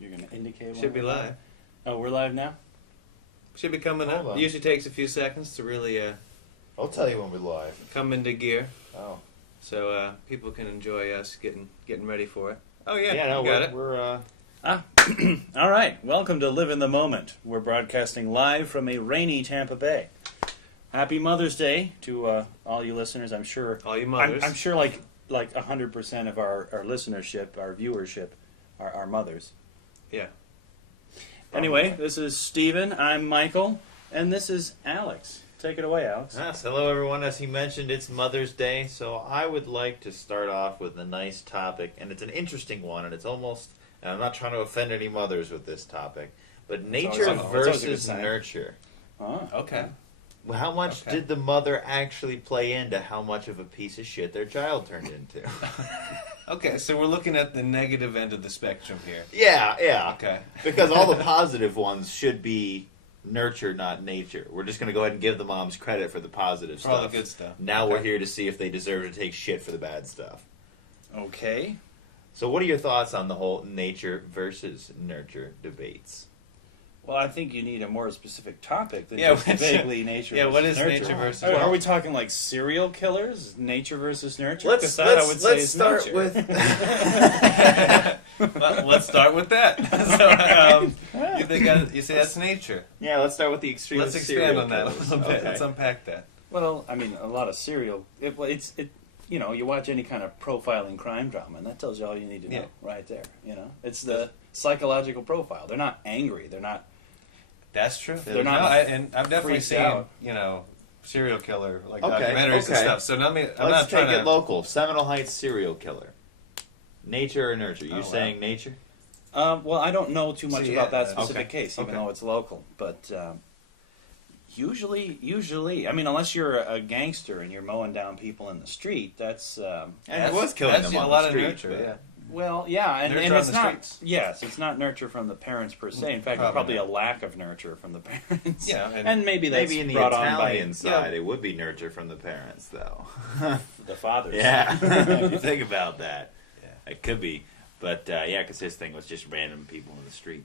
You're going to indicate when Should be we're live. Oh, we're live now? Should be coming Hold up. on. It usually takes a few seconds to really I'll tell you when we're live. come into gear, Oh. so people can enjoy us getting ready for it. Oh yeah, Yeah, no, you got it. we're All right. Welcome to Live in the Moment. We're broadcasting live from a rainy Tampa Bay. Happy Mother's Day to all you listeners. I'm sure. All you mothers. I'm sure like 100% of our listenership, our viewership, are mothers. Yeah. Anyway, this is Steven. I'm Michael. And this is Alex. Take it away, Alex. Yes, hello everyone. As he mentioned, it's Mother's Day, so I would like to start off with a nice topic, and it's an interesting one, and it's almost, and I'm not trying to offend any mothers with this topic, but nature always a good versus sign. nurture. Oh, Okay. How much Okay. did the mother actually play into how much of a piece of shit their child turned into? Okay, so we're looking at the negative end of the spectrum here. Yeah. Okay. Because all the positive ones should be nurture, not nature. We're just going to go ahead and give the moms credit for the positive For stuff. all the good stuff. Now Okay. we're here to see if they deserve to take shit for the bad stuff. Okay. So what are your thoughts on the whole nature versus nurture debates? Well, I think you need a more specific topic than Yeah, just what's- vaguely nature yeah, versus what is nurture. nature versus Are what? we talking like serial killers? Nature versus nurture? Let's 'Cause that I would say let's is start nurture. with Well, let's start with that. So, you say that's nature. yeah. Let's start with the extreme. Let's of expand serial on that a killers. little bit. Okay. Let's unpack that. Well, I mean, a lot of serial. You know, you watch any kind of profiling crime drama, and that tells you all you need to know Yeah. right there. You know, it's the psychological profile. They're not angry. They're not. That's true. They're not and I've definitely freaked seen out. serial killer Okay, documentaries and okay. stuff. So I'm Let's not take trying it to. local. Seminole Heights serial killer. Nature or nurture? You Oh, wow. saying nature? Well, I don't know too much So, about yeah, that specific okay. case, even Okay. though it's local. But usually, I mean, unless you're a gangster and you're mowing down people in the street, that's And That's- it was killing that's them on a lot the of street. nurture. but- Yeah. well, yeah, and Nurture on it's the not. streets. Yes, it's not nurture from the parents per se. In fact, it's Probably probably a not. lack of nurture from the parents. Yeah, and maybe that's Maybe in the brought Italian on by side, it would be nurture from the parents, though. the fathers. Yeah, if you think about that, Yeah. it could be. But yeah, because his thing was just random people in the street.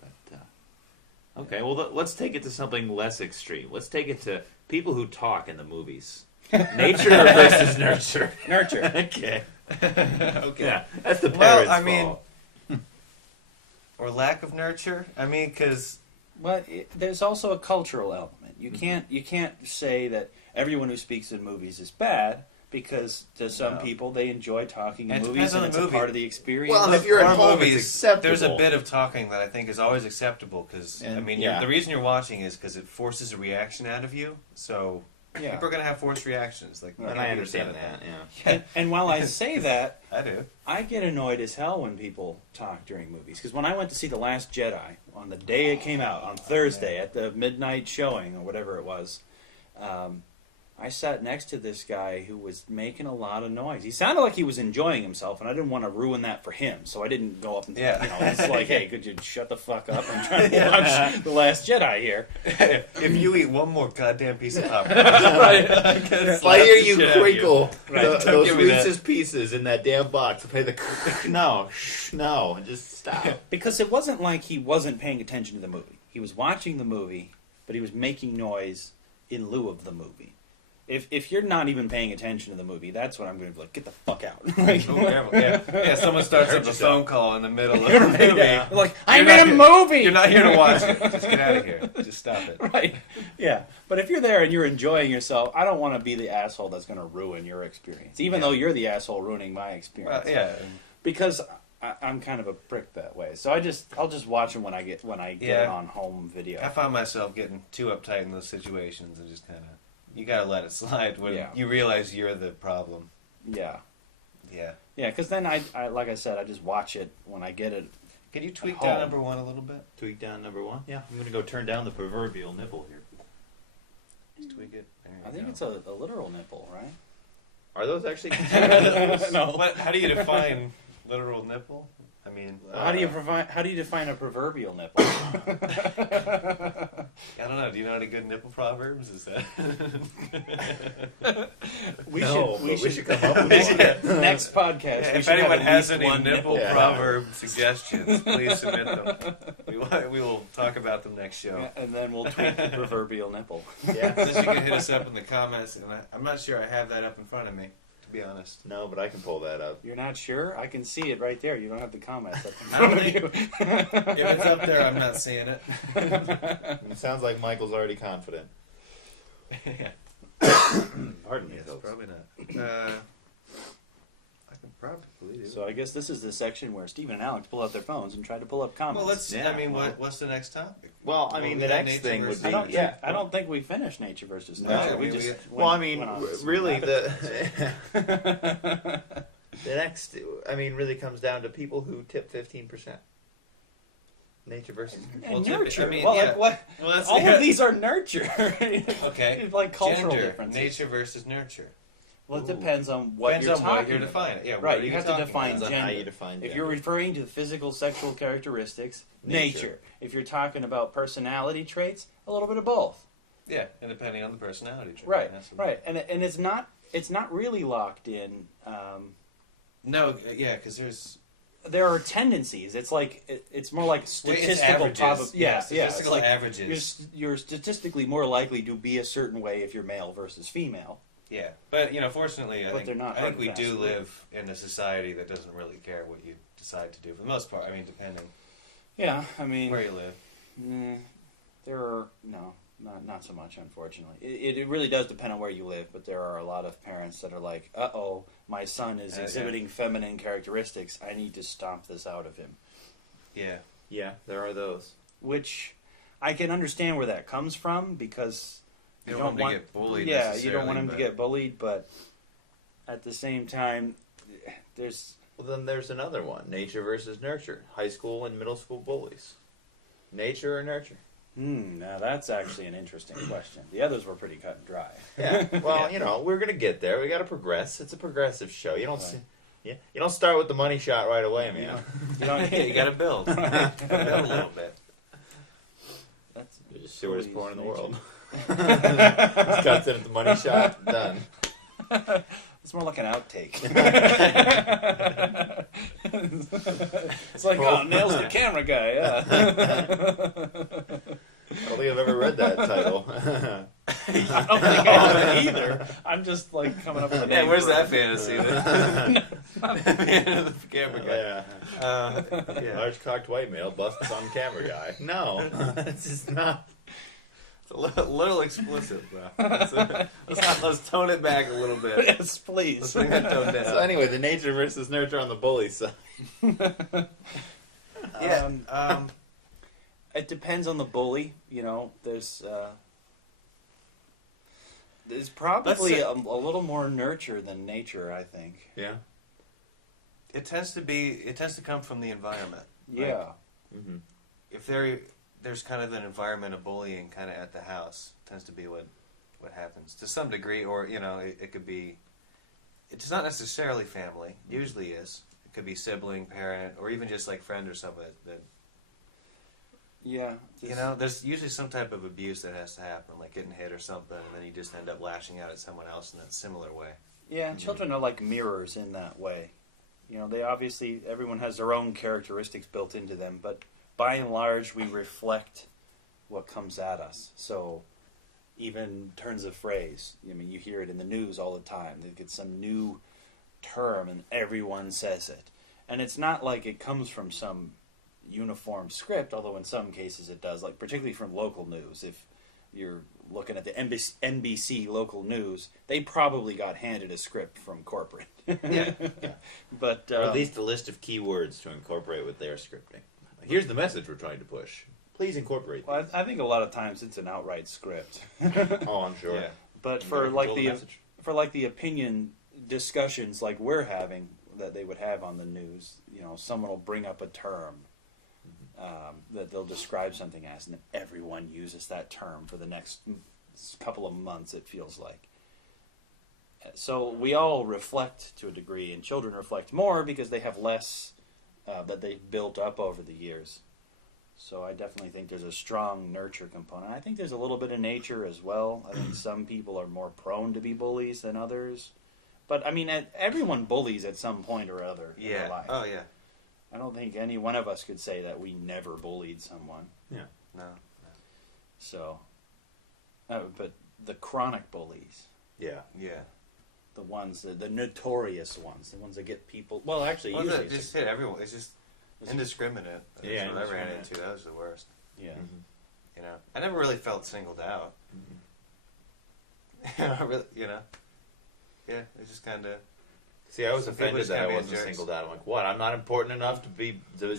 But okay, well let's take it to something less extreme. Let's take it to people who talk in the movies. Nature versus nurture. Nurture. Okay. Okay. Yeah, that's the Well, parents' I mean- fault. Or lack of nurture. I mean, because But there's also a cultural element. You can't say that everyone who speaks in movies is bad, because to some No. people they enjoy talking in It movies depends on and the it's movie. a part of the experience. Well, if you're at horror home, it's acceptable. there's a bit of talking that I think is always acceptable. Because I And- mean, yeah. the reason you're watching is because it forces a reaction out of you. So Yeah. people are gonna have forced reactions. Like, And I understand that. Yeah. And while I say that, I do. I get annoyed as hell when people talk during movies. Because when I went to see The Last Jedi, on the day it came out, on Thursday, at the midnight showing, or whatever it was, I sat next to this guy who was making a lot of noise. He sounded like he was enjoying himself, and I didn't want to ruin that for him. So I didn't go up and, it's like, hey, could you shut the fuck up? I'm trying to watch The Last Jedi here. If you eat one more goddamn piece of popcorn, If I hear you crinkle Right. those Don't give me that. Reese's Pieces in that damn box, I play the no, just stop. Because it wasn't like he wasn't paying attention to the movie. He was watching the movie, but he was making noise in lieu of the movie. If you're not even paying attention to the movie, that's when I'm going to be like, get the fuck out. Like, Oh, yeah. Someone starts up a phone call in the middle of the You're movie. right. Like, I'm You're in a not movie! You're not here to watch it. Just get out of here. Just stop it. Right. Yeah. But if you're there and you're enjoying yourself, I don't want to be the asshole that's going to ruin your experience. Even though you're the asshole ruining my experience. Well, yeah. Because I'm kind of a prick that way. So I'll just watch them when I get Yeah. it on home video. I find myself getting too uptight in those situations and just kind of, you gotta let it slide when Yeah. you realize you're the problem. Yeah. Yeah. Yeah, because then I like I said, I just watch it when I get it. Can you tweak At down home. number one a little bit? Tweak down number one. Yeah, I'm gonna go turn down the proverbial nipple here. Just tweak it. There you I think go. it's a literal nipple, right? Are those actually? No. How do you define literal nipple? I mean, How do you define a proverbial nipple? I don't know. Do you know any good nipple proverbs? Is that We should come up with one. Next podcast. Yeah, we if should have anyone at has least any one nipple Yeah. proverb suggestions, please submit them. We will talk about them next show. Yeah, and then we'll tweet the proverbial nipple. Yeah. Since you can hit us up in the comments, and I'm not sure I have that up in front of me, to be honest. No, but I can pull that up. You're not sure? I can see it right there. You don't have the comments up in I don't front of think- you. If it's up there, I'm not seeing it. It sounds like Michael's already confident. Yeah. Pardon me, Yes, folks. probably not. I can probably do it. So I guess this is the section where Stephen and Alex pull out their phones and try to pull up comments. Well, let's. Yeah, I mean, well- what's the next topic? Well, I mean, the Well, next nature thing would versus be... I don't think we finished nature versus No, nurture. I we mean, just we- Well, I mean, went on this really, rabbit the next, I mean, really comes down to people who tip 15%. Nature versus nurture. and Well, nurture. I mean, well, yeah. like what? Well, that's All of these are nurture. Okay. It's like cultural Gender, differences. nature versus nurture. Well, it Ooh. depends on what Depends you're on talking what you're about. defining. Yeah, what Right, are you you have to talking define Depends on gender. how you define If gender. you're referring to physical, sexual characteristics, Nature. nature. If you're talking about personality traits, a little bit of both. Yeah, and depending on the personality trait. Right, Absolutely. right, and it's not really locked in. No, yeah, because there's There are tendencies. It's like it's more like statistical averages. probability. Yeah, Yeah, It's statistical like averages. You're statistically more likely to be a certain way if you're male versus female. yeah, but fortunately, But they're not I think hard we and do fast live in a society that doesn't really care what you decide to do for the most part. I mean, depending Yeah, I mean, where you live. there are not so much, unfortunately. It really does depend on where you live, but there are a lot of parents that are like, "Uh-oh, my son is Yeah. exhibiting feminine characteristics. I need to stomp this out of him." Yeah, Yeah, there are those. Which I can understand where that comes from because you don't want them to get bullied. Yeah, you don't want him to necessarily, get bullied, but at the same time, there's Well, then there's another one. Nature versus nurture. High school and middle school bullies. Nature or nurture? now that's actually an interesting question. The others were pretty cut and dry. Yeah. Well, Yeah. we're gonna get there. We gotta progress. It's a progressive show. You don't. Right. You don't start with the money shot right away, man. You don't, Yeah, you got to build. Build a little bit. that's You just see what is pouring in the nature. world. Just cuts in at the money shot. Done. It's more like an outtake. It's like, oh, nails the camera guy. Yeah. I don't think I've ever read that title. I don't think I have either. I'm just like coming up with a Yeah, name where's for that it. fantasy? The camera guy. Yeah. Yeah. Large cocked white male busts on camera guy. No, it's just not. It's a little explicit, though. Let's tone it back a little bit. Yes, Let's please. bring that tone down. So anyway, the nature versus nurture on the bully side. Yeah. It depends on the bully. There's probably Let's say- a little more nurture than nature, I think. Yeah. It tends to come from the environment. Yeah. Mm-hmm. If there's kind of an environment of bullying kind of at the house, tends to be what happens to some degree, or it could be. It's not necessarily family. Usually is. It could be sibling, parent, or even just like friend or somebody that. Yeah. There's usually some type of abuse that has to happen, like getting hit or something, and then you just end up lashing out at someone else in a similar way. Yeah, children are like mirrors in that way. They obviously, everyone has their own characteristics built into them, but by and large, we reflect what comes at us. So even turns of phrase, you hear it in the news all the time. They get some new term and everyone says it. And it's not like it comes from some uniform script, although in some cases it does, like particularly from local news. If you're looking at the NBC local news, they probably got handed a script from corporate. Yeah. But Or at least a list of keywords to incorporate with their scripting. Here's the message we're trying to push. Please incorporate well, these. I think a lot of times it's an outright script. Oh, I'm sure. Yeah. But You for never like control the message. opinion discussions like we're having that they would have on the news, someone will bring up a term that they'll describe something as, and everyone uses that term for the next couple of months, it feels like. So we all reflect to a degree, and children reflect more because they have less that they built up over the years. So I definitely think there's a strong nurture component. I think there's a little bit of nature as well. I think some people are more prone to be bullies than others. But, I mean, everyone bullies at some point or other in their life. Oh, yeah. I don't think any one of us could say that we never bullied someone. Yeah. No. So, but the chronic bullies, Yeah. Yeah. the ones, the notorious ones, the ones that get people, well, actually, Well, usually that just hit everyone. It's just indiscriminate. Yeah, That's what I ran indiscriminate. into. That was the worst. yeah. Mm-hmm. You know, I never really felt singled out. Yeah, it's just kind of. See, I was Some people offended just that I gotta be wasn't jerks. singled out. I'm like, what? I'm not important enough to be the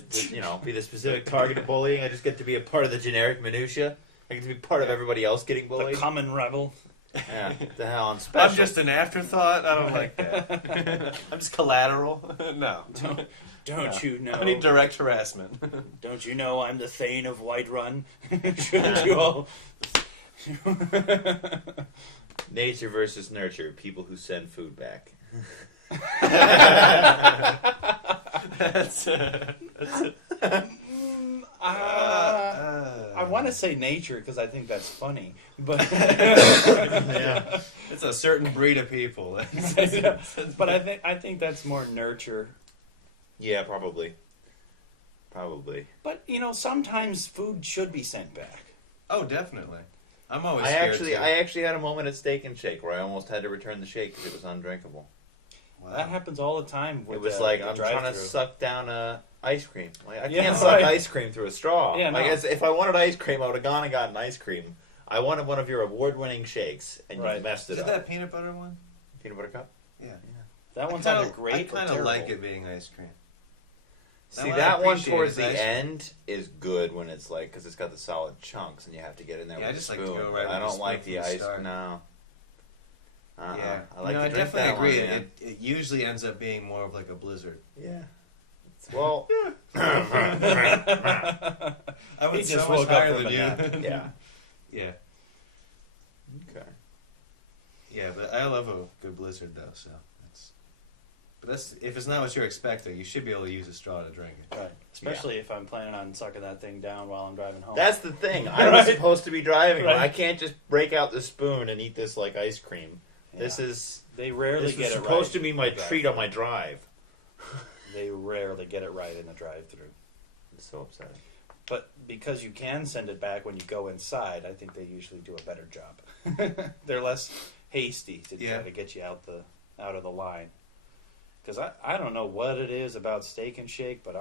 specific target of bullying. I just get to be a part of the generic minutia. I get to be part of everybody else getting The bullied. common rebel. Yeah, the hell, I'm special. I'm just an afterthought. I don't like that. I'm just collateral. No. Don't you know? I need direct harassment. Don't you know I'm the Thane of Whiterun? Shouldn't you all? Nature versus nurture. People who send food back. I want to say nature because I think that's funny, but Yeah. It's a certain breed of people. but I think that's more nurture. Yeah, probably. But sometimes food should be sent back. Oh, definitely. I'm always. I scared, actually, too. I actually had a moment at Steak and Shake where I almost had to return the shake because it was undrinkable. Wow. That happens all the time. With It was the, like the I'm trying to drive-thru. suck down ice cream. Like I Yeah, can't suck right. ice cream through a straw. Yeah, like no. if I wanted ice cream, I would have gone and gotten ice cream. I wanted one of your award-winning shakes, and Right. you messed it Is it up. that peanut butter one? Peanut butter cup. Yeah. That one's I either great I or kind of terrible. like it being ice cream. See, Now, what I that one appreciate towards is the ice cream. end is good when it's like because it's got the solid chunks and you have to get in there Yeah, I with just a like to spoon. go right but I with a don't spoon like from the the ice. start. No. Yeah, I like I to drink definitely that agree. one, man. It usually ends up being more of like a blizzard. Yeah. Well. I He would just so much woke up higher from than a you. nap. Yeah. Yeah, Okay. yeah, but I love a good blizzard though. So that's if it's not what you're expecting, you should be able to use a straw to drink it. Right. Especially if I'm planning on sucking that thing down while I'm driving home. That's the thing. I was Right. supposed to be driving. Right. I can't just break out the spoon and eat this like ice cream. Yeah. This They rarely was get it supposed right. to be my in the treat on my drive. They rarely get it right in the drive-thru. It's so upsetting. But because you can send it back when you go inside, I think they usually do a better job. They're less hasty to Yeah. try to get you out of the line. Because I don't know what it is about Steak and Shake, but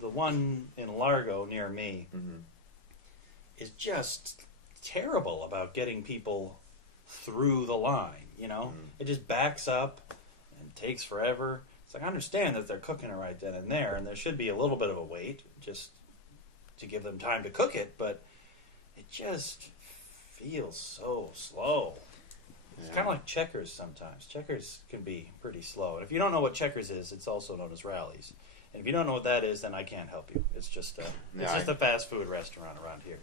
the one in Largo near me Mm-hmm. is just terrible about getting people through the line. It just backs up and takes forever. It's like I understand that they're cooking it right then and there, and there should be a little bit of a wait just to give them time to cook it, but it just feels so slow. It's kind of like Checkers sometimes. Checkers can be pretty slow. And if you don't know what Checkers is, it's also known as Rallies. And if you don't know what that is, then I can't help you. It's just a fast food restaurant around here.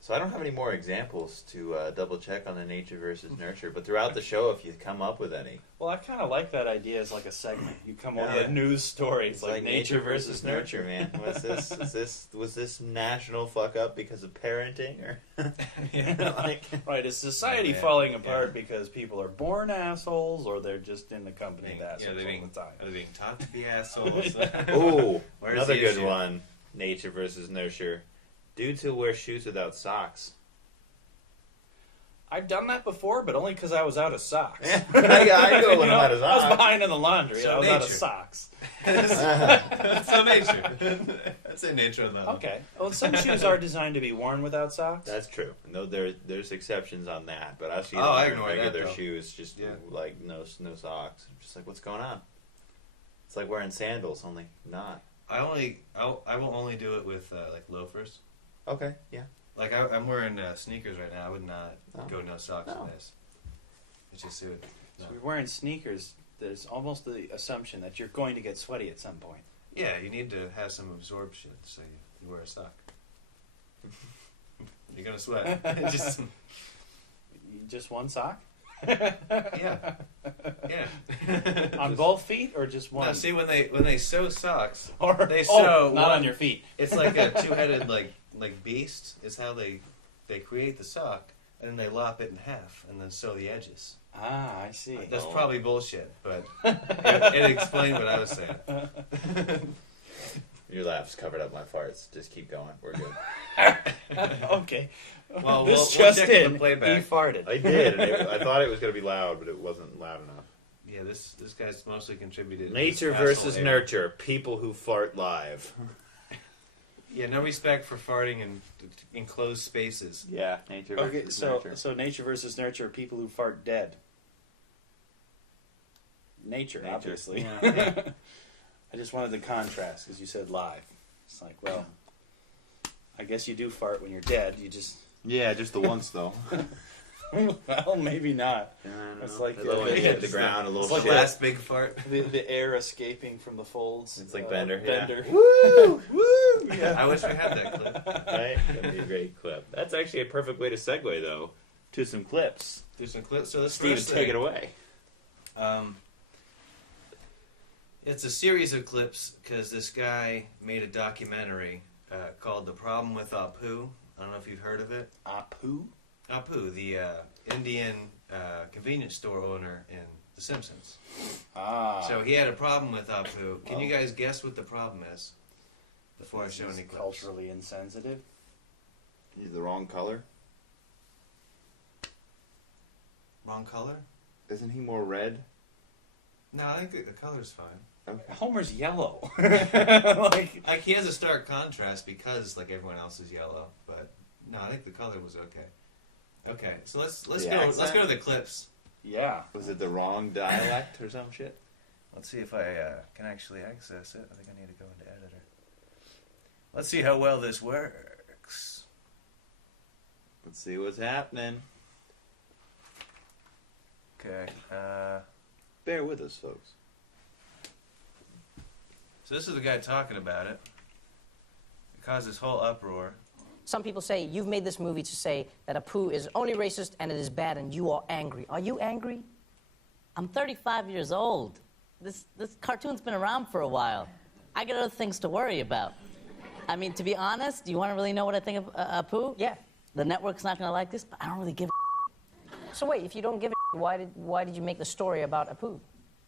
So I don't have any more examples to double check on the nature versus nurture, but throughout the show, if you come up with any, Well, I kind of like that idea as like a segment. You come up Yeah. with news stories it's like nature versus nurture. man. Was this national fuck up because of parenting or like? Right, is society Yeah, falling apart because people are born assholes or they're just in the company of assholes they're being, all the time? are they being taught to be assholes? Ooh, Where's another the good issue? one. Nature versus nurture. Dudes who wear shoes without socks. I've done that before, but only because I was out of socks. I go when You know, I'm out of I was socks. behind in the laundry. So I was out of nature. socks. That's so nature. That's a nature of that. Okay. Well, some shoes are designed to be worn without socks. That's true. No, there's exceptions on that, but I see Oh, them I wearing ignore that, regular though. shoes, just Yeah. like no socks. I'm just like, what's going on? It's like wearing sandals, only not. I will only do it with like loafers. Okay, yeah. Like I'm wearing sneakers right now. I would not Oh. go no socks No. in this. It's just suit. So No. if you're wearing sneakers, there's almost the assumption that you're going to get sweaty at some point. Yeah, you need to have some absorption, so you wear a sock. You're gonna sweat. Just Just one sock? Yeah. Yeah. On both feet or just one? No, see when they sew socks, or they sew not one- on your feet. it's like a two-headed like beast. It's how they create the sock, and then they lop it in half and then sew the edges. Ah, I see. That's probably bullshit, but it explained what I was saying. Your laughs covered up my farts. Just keep going. We're good. Okay. Well, this we'll just check the in. He playback. farted. I did. And I thought it was going to be loud, but it wasn't loud enough. Yeah, this guy's mostly contributed. to Nature this versus asshole nurture. People who fart live. Yeah, no respect for farting in enclosed spaces. Yeah, nature Okay, versus so nurture. so nature versus nurture. People who fart dead. Nature. Obviously. Yeah. I just wanted the contrast because you said live. It's like, well, I guess you do fart when you're dead. You just, Yeah, just the once though. well, maybe not. It's like a little the- hit the ground, a little it's like shit. Last big fart. The air escaping from the folds. It's like Bender, yeah. Bender. Woo! Woo! Yeah. I wish we had that clip. Right? That'd be a great clip. That's actually a perfect way to segue, though, to some clips. Do some clips. So this Steve, first take thing, it away. It's a series of clips because this guy made a documentary called "The Problem with Apu." I don't know if you've heard of it. Apu? Apu, the Indian convenience store owner in The Simpsons. Ah. So he had a problem with Apu. Can you guys guess what the problem is? Before I show He's any clips. culturally insensitive. He's the wrong color. Wrong color? Isn't he more red? No, I think the color's fine. Okay. Homer's yellow. Like, Like he has a stark contrast because like everyone else is yellow, but no, I think the color was okay. Okay, so let's The go accent? let's go to the clips. yeah. Was it the wrong dialect or some shit? Let's see if I can actually access it. I think I need to go into editor. Let's see how well this works. Let's see what's happening. Okay. Bear with us, folks. So this is the guy talking about it. It caused this whole uproar. Some people say you've made this movie to say that Apu is only racist and it is bad and you are angry. Are you angry? I'm 35 years old. This cartoon's been around for a while. I got other things to worry about. I mean, to be honest, do you want to really know what I think of Apu? Yeah. The network's not going to like this, but I don't really give a So wait, if you don't give a why did you make the story about Apu?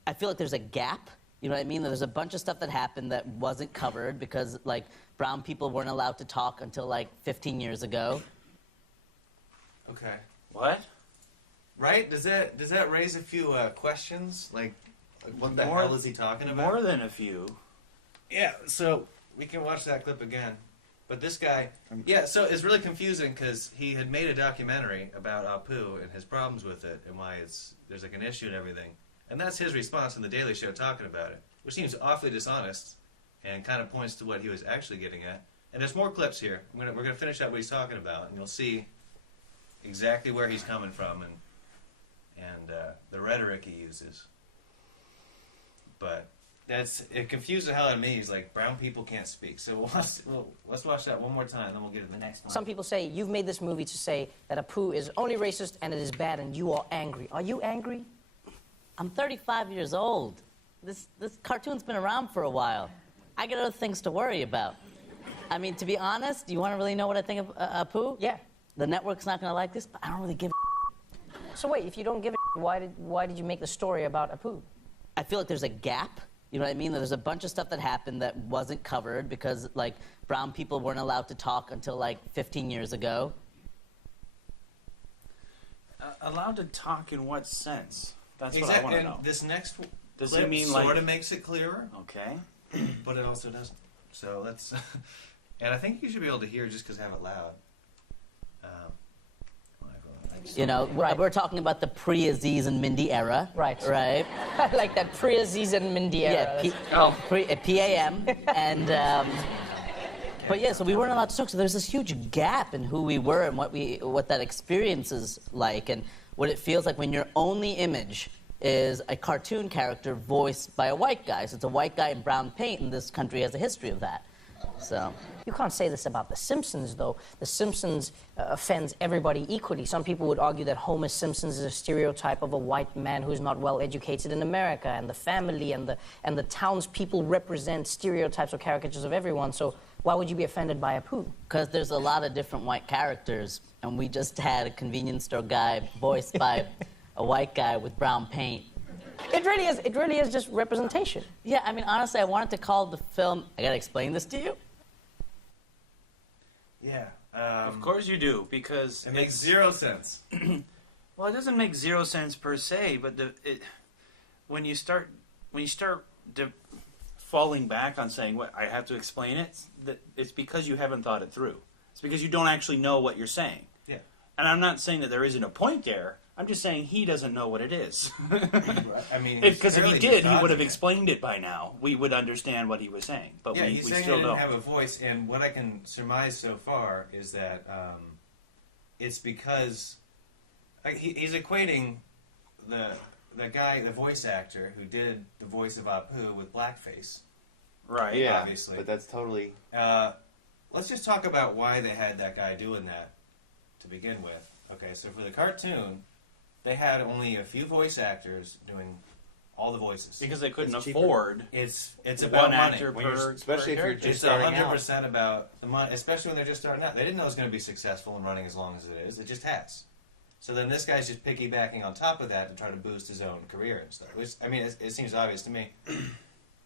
I feel like there's a gap. You know what I mean? There's a bunch of stuff that happened that wasn't covered because, like, brown people weren't allowed to talk until, like, 15 years ago. Okay. What? Right? Does that raise a few questions? Like what the More- hell is he talking about? More than a few. Yeah, so we can watch that clip again. But this guy, yeah, so it's really confusing because he had made a documentary about Apu and his problems with it and why there's like an issue and everything. And that's his response in The Daily Show talking about it, which seems awfully dishonest and kind of points to what he was actually getting at. And there's more clips here. We're gonna finish up what he's talking about, and you'll see exactly where he's coming from and the rhetoric he uses. But it confused the hell out of me. He's like, brown people can't speak. So let's watch that one more time, then we'll get to the next one. Some people say you've made this movie to say that Apu is only racist and it is bad and you are angry. Are you angry? I'm 35 years old. This cartoon's been around for a while. I got other things to worry about. I mean, to be honest, do you want to really know what I think of Apu? Yeah. The network's not going to like this, but I don't really give a So wait, if you don't give a why did you make the story about Apu? I feel like there's a gap. You know what I mean? There's a bunch of stuff that happened that wasn't covered because, like, brown people weren't allowed to talk until, like, 15 years ago. Allowed to talk in what sense? That's what I Exactly. want to And know. this next Does clip it mean sort like? of makes it clearer, Okay. but it also doesn't. So let's. And I think you should be able to hear just because I have it loud. You know, we're talking about the pre-Aziz and Mindy era. Right. Right? I like that pre-Aziz and Mindy era. Yeah, PAM. And, but yeah, so we weren't allowed to talk. So there's this huge gap in who we were and what that experience is like and what it feels like when your only image is a cartoon character voiced by a white guy. So it's a white guy in brown paint, and this country has a history of that. So you can't say this about The Simpsons, though. The Simpsons offends everybody equally. Some people would argue that Homer Simpson is a stereotype of a white man who's not well educated in America, and the family and the townspeople represent stereotypes or caricatures of everyone. So why would you be offended by Apu? Because there's a lot of different white characters, and we just had a convenience store guy voiced by a white guy with brown paint. It really is just representation. Yeah, I mean, honestly, I wanted to call the film... I gotta explain this to you? Yeah. Of course you do, because It makes zero sense. well, it doesn't make zero sense per se, but when you start falling back on saying what I have to explain it, it's because you haven't thought it through. It's because you don't actually know what you're saying. Yeah. And I'm not saying that there isn't a point there. I'm just saying he doesn't know what it is. I mean, Because if he clearly did, he just would have dodging it. explained it by now. We would understand what he was saying, but Yeah, we he's saying still he didn't don't. have a voice, and what I can surmise so far is that it's because he's equating the guy, the voice actor who did the voice of Apu with blackface. Right. Yeah, obviously. but that's totally. Let's just talk about why they had that guy doing that to begin with. Okay, so for the cartoon, they had only a few voice actors doing all the voices. Because they couldn't It's cheaper. afford It's one about money. actor When you're- per, especially per if you're character. just It's starting out. 100% about the money, especially when they're just starting out. They didn't know it was going to be successful and running as long as it is. It just has. So then this guy's just piggybacking on top of that to try to boost his own career and stuff. Which, I mean, it seems obvious to me.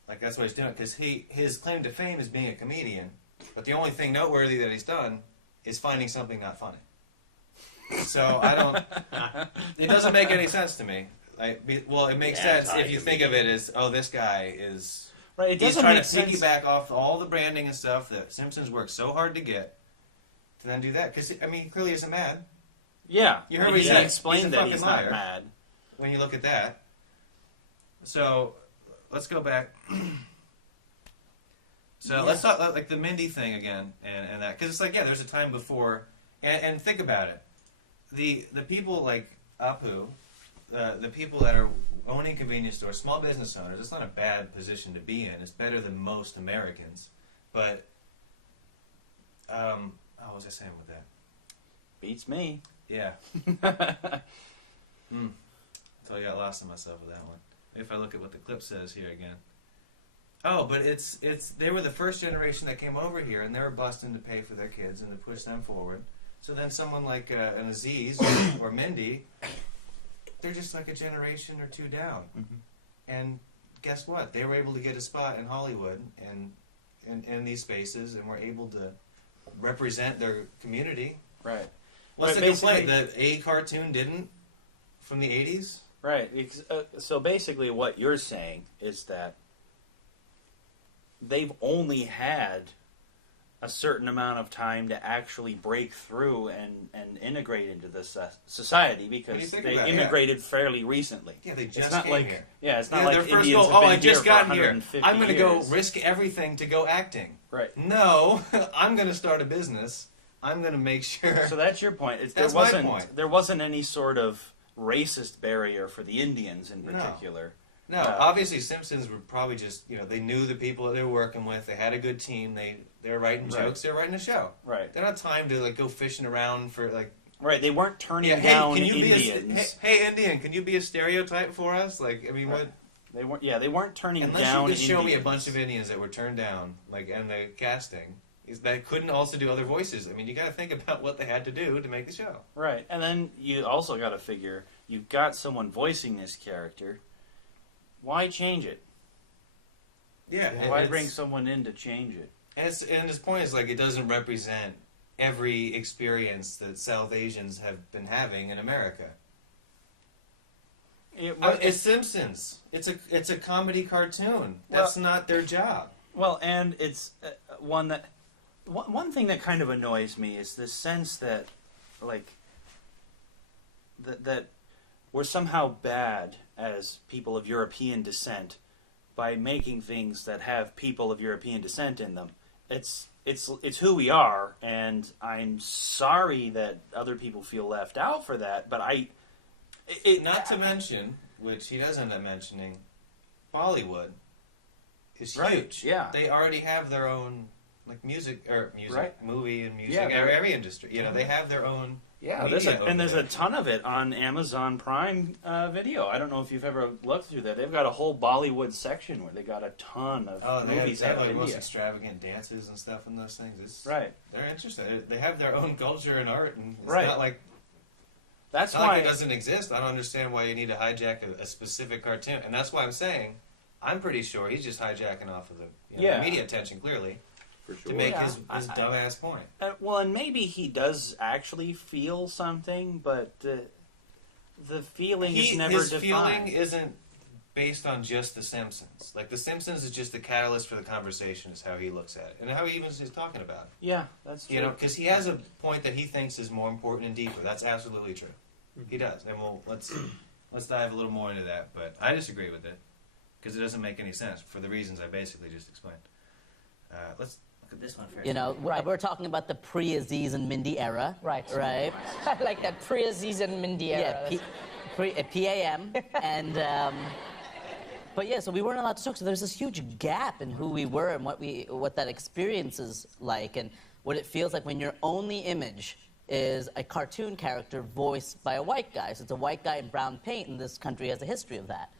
Like, that's what he's doing. Because his claim to fame is being a comedian. But the only thing noteworthy that he's done is finding something not funny. So I don't... It doesn't make any sense to me. Well, it makes sense if you think of it as, oh, this guy is... Right, it He's doesn't trying make to sense. piggyback off all the branding and stuff that Simpsons worked so hard to get to then do that. Because, I mean, he clearly isn't mad Yeah, You heard and what he he said. He's explained a that fucking he's liar. not mad. when you look at that. So, let's go back. So, let's talk like the Mindy thing again and that. Because it's like, yeah, there's a time before. And think about it. The people like Apu, the people that are owning convenience stores, small business owners, it's not a bad position to be in. It's better than most Americans. But, what was I saying with that? Beats me. Yeah. So I got lost in myself with that one. If I look at what the clip says here again. Oh, but it's they were the first generation that came over here, and they were busting to pay for their kids and to push them forward. So then someone like an Aziz or Mindy, they're just like a generation or two down. Mm-hmm. And guess what? They were able to get a spot in Hollywood and in these spaces, and were able to represent their community. Right. What's Right, the complaint? basically- That a cartoon didn't from the 80s? Right. So basically, what you're saying is that they've only had a certain amount of time to actually break through and integrate into this society When you because think they about it, immigrated fairly recently. Yeah, they just It's not came like here. yeah, it's not Yeah, like their first Indians goal, have oh, been I just here for got here. 150 I'm going to go years. risk everything to go acting. Right. No, I'm going to start a business. I'm going to make sure. So that's your point. That's my point. There wasn't any sort of racist barrier for the Indians in No. particular. No, obviously Simpsons were probably just, they knew the people that they were working with. They had a good team. They were writing Right. jokes. They were writing a show. Right. They don't have time to go fishing around for Right. They weren't turning yeah, down hey, can you Indians. hey, Indian, can you be a stereotype for us? Like, I mean, Right. what? They weren't. Yeah, they weren't turning Unless down. you could show me a Indians. bunch of Indians that were turned down, and the casting that couldn't also do other voices. I mean, you got to think about what they had to do to make the show. Right, and then you also got to figure you've got someone voicing this character. Why change it? Yeah, Why bring someone in to change it? And his point is it doesn't represent every experience that South Asians have been having in America. It's Simpsons. It's a comedy cartoon. That's not their job. Well, and it's one thing that kind of annoys me is this sense that, that we're somehow bad as people of European descent by making things that have people of European descent in them. It's who we are, and I'm sorry that other people feel left out for that. But not to mention, which he does end up mentioning, Bollywood is Right, huge. yeah. They already have their own like music, Right. movie and music, Yeah, they're- every industry. You know, they have their own. Yeah, media there's over a ton of it on Amazon Prime Video. I don't know if you've ever looked through that. They've got a whole Bollywood section where they got a ton of Oh, they movies have out of like most India. extravagant dances and stuff in those things. It's, Right. They're interesting. They have their own culture and art, and it's Right. not like That's it's not why like it doesn't exist. I don't understand why you need to hijack a specific cartoon, and that's why I'm saying I'm pretty sure he's just hijacking off of the Yeah. media attention clearly For sure. to make Yeah. his dumbass point. well, and maybe he does actually feel something, but the feeling is never his defined. feeling isn't based on just The Simpsons. Like The Simpsons is just the catalyst for the conversation, is how he looks at it, and how he even is talking about it. Yeah, that's true. You know, because he has a point that he thinks is more important and deeper. That's absolutely true. He does, and let's dive a little more into that. But I disagree with it because it doesn't make any sense for the reasons I basically just explained. Let's look at this one first. You know, Right. we're talking about the pre-Aziz and Mindy era. Right. Right. I like that pre-Aziz and Mindy era. Yeah, PAM. And, but yeah, so we weren't allowed to talk. So there's this huge gap in who we were and what that experience is like and what it feels like when your only image is a cartoon character voiced by a white guy. So it's a white guy in brown paint, and this country has a history of that.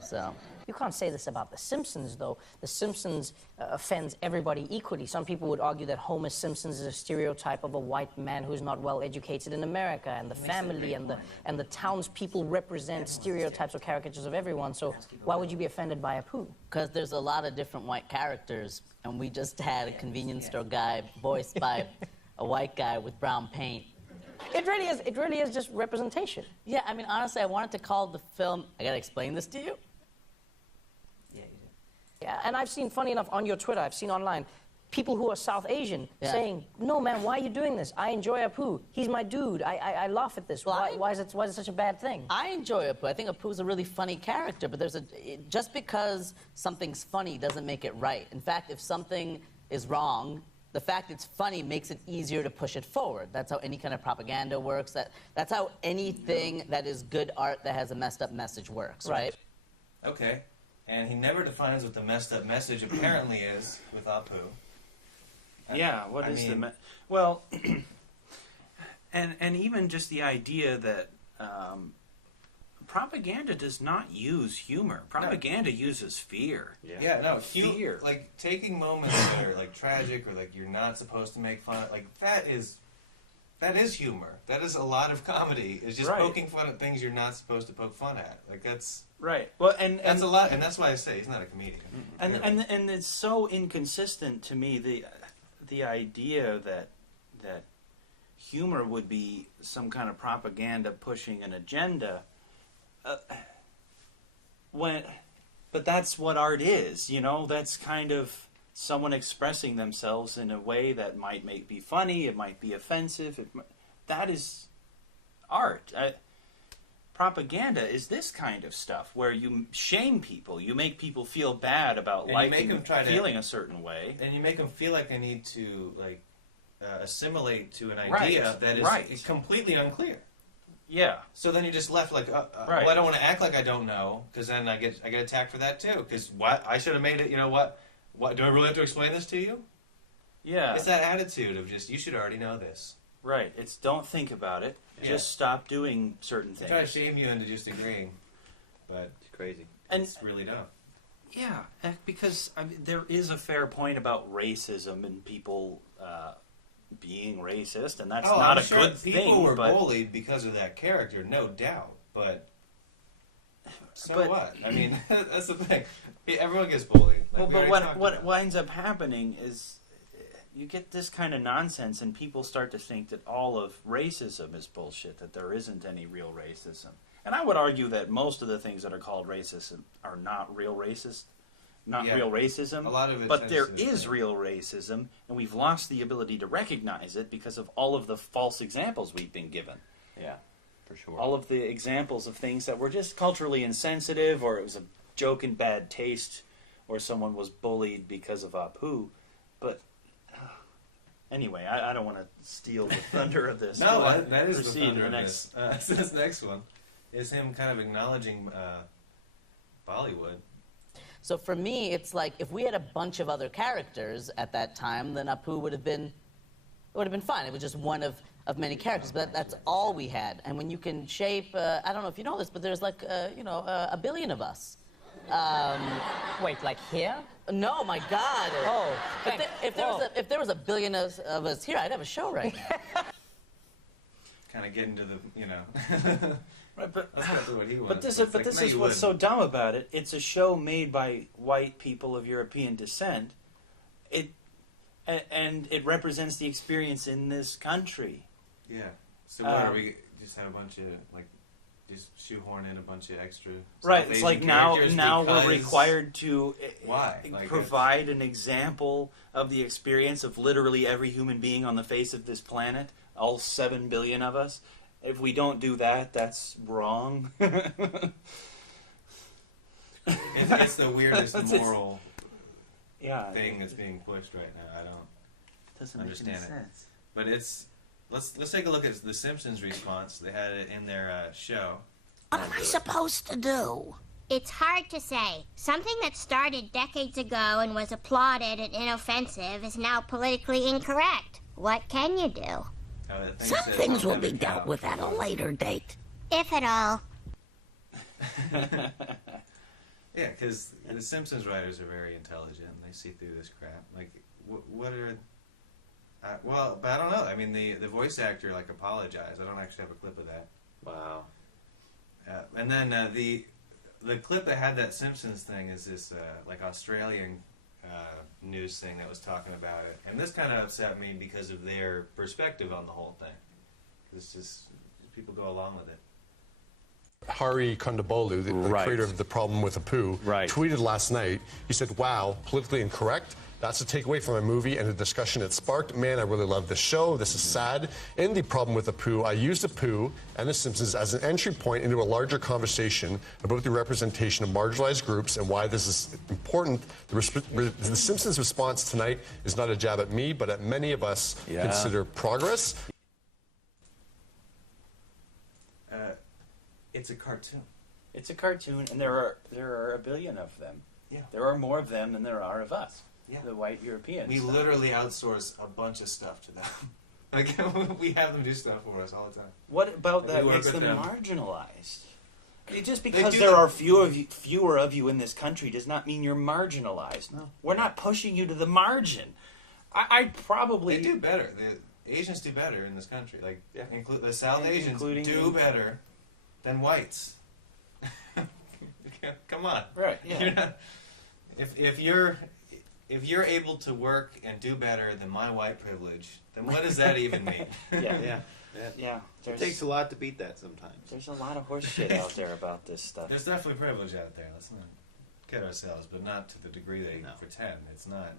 So. You can't say this about The Simpsons, though. The Simpsons offends everybody equally. Some people would argue that Homer Simpson is a stereotype of a white man who's not well educated in America, and the family and the townspeople represent stereotypes or caricatures of everyone. So why would you be offended by Apu? Because there's a lot of different white characters, and we just had a convenience store guy voiced by a white guy with brown paint. It really is. It really is just representation. Yeah, I mean, honestly, I wanted to call the film. I gotta explain this to you. Yeah, and I've seen, funny enough, on your Twitter, I've seen online, people who are South Asian Yeah. saying, "No, man, why are you doing this? I enjoy Apu. He's my dude. I laugh at this. Well, Why is it such a bad thing?" I enjoy Apu. I think Apu's a really funny character, but just because something's funny doesn't make it right. In fact, if something is wrong, the fact it's funny makes it easier to push it forward. That's how any kind of propaganda works. That's how anything that is good art that has a messed up message works, right? Okay, and he never defines what the messed up message apparently is with Apu. Yeah, what I is mean- well, and even just the idea that propaganda does not use humor. Propaganda uses fear. Yeah, no, Fear. like taking moments that are like tragic or like you're not supposed to make fun of, like that is humor. That is a lot of comedy. Is just Right. poking fun at things you're not supposed to poke fun at. Like that's Right. Well, and that's a lot, and that's why I say he's not a comedian. and it's so inconsistent to me, the idea that humor would be some kind of propaganda pushing an agenda. But that's what art is, you know. That's kind of someone expressing themselves in a way that might be funny. It might be offensive. That is art. Propaganda is this kind of stuff where you shame people. You make people feel bad about And you liking, make them try to- feeling a certain way. And you make them feel like they need to like assimilate to an Right, idea that is right. completely unclear. Yeah. So then you're just left like, Right. well, I don't want to act like I don't know, because then I get attacked for that too. Because what I should have made it. You know what? What do I really have to explain this to you? Yeah. It's that attitude of just you should already know this. Right. It's don't think about it. Yeah. Just stop doing certain They try to things. shame you into just agreeing, but It's crazy. And it's really dumb. yeah, because I mean, there is a fair point about racism and people being racist, and that's not I'm a sure good people thing. were but bullied because of that character, no doubt. But so But- what? I mean, that's the thing. Everyone gets bullied. Like well, we but already what talked what about. what ends up happening is you get this kind of nonsense, and people start to think that all of racism is bullshit. That there isn't any real racism, and I would argue that most of the things that are called racism are not real racist. Not Yeah. real racism, A lot of it but tends there to be is fake. real racism, and we've lost the ability to recognize it because of all of the false examples we've been given. Yeah, for sure. All of the examples of things that were just culturally insensitive, or it was a joke in bad taste, or someone was bullied because of Apu. But anyway, I don't want to steal the thunder of this. No, Go on, that is the proceed to thunder the of next. this. This next one is him kind of acknowledging Bollywood. So for me, it's like if we had a bunch of other characters at that time, then Apu would have been fine. It was just one of many characters, but that's all we had. And when you can shape, I don't know if you know this, but there's like, a billion of us. Wait, like here? No, my God. Oh, If there was a billion of us here, I'd have a show right now. Kind of getting to the, Right, but that's exactly what he wants. But this, It's but like, this no, is you what's so wouldn't. dumb about it. It's a show made by white people of European descent. And it represents the experience in this country. Yeah. So what are we just have a bunch of just shoehorn in a bunch of extra. Right. South It's Asian like now characters we're because- required to Why? Like, provide an example of the experience of literally every human being on the face of this planet, all 7 billion of us. If we don't do that, that's wrong. It's the weirdest That's just- moral Yeah. thing that's being pushed right now. I don't. Doesn't make understand any it. sense. But it's let's take a look at the Simpsons response. They had it in their show. What am I supposed to do? It's hard to say. Something that started decades ago and was applauded and inoffensive is now politically incorrect. What can you do? That thing Some says, things will "Have be a cow." dealt with at a later date. If at all. Yeah, because the Simpsons writers are very intelligent. And they see through this crap. Like, what are? Well, but I don't know. I mean, the voice actor apologized. I don't actually have a clip of that. Wow. And then the clip that had that Simpsons thing is this Australian news thing that was talking about it, and this kind of upset me because of their perspective on the whole thing. It's just people go along with it. Hari Kondabolu, the creator of The Problem with Apu, tweeted last night. He said, "Wow, politically incorrect. That's a takeaway from my movie and the discussion it sparked. Man, I really love this show. This is sad. In The Problem with Apu, I used Apu and The Simpsons as an entry point into a larger conversation about the representation of marginalized groups and why this is important. The Simpsons' response tonight is not a jab at me, but at many of us consider progress." It's a cartoon. It's a cartoon, and there are a billion of them. Yeah. There are more of them than there are of us. Yeah. The white Europeans. We literally outsource a bunch of stuff to them. We have them do stuff for us all the time. What about And that we work makes with them them. marginalized? Just because do there the- are fewer of you in this country does not mean you're marginalized. No. We're not pushing you to the margin. I probably They do better. The Asians do better in this country. The South Asians Including do you. better than whites. Come on. Right. Yeah. You're not, if you're able to work and do better than my white privilege, then what does that even mean? Yeah. Yeah. Yeah. It takes a lot to beat that sometimes. There's a lot of horse shit out there about this stuff. There's definitely privilege out there. Let's not kid ourselves, but not to the degree they pretend. It's not.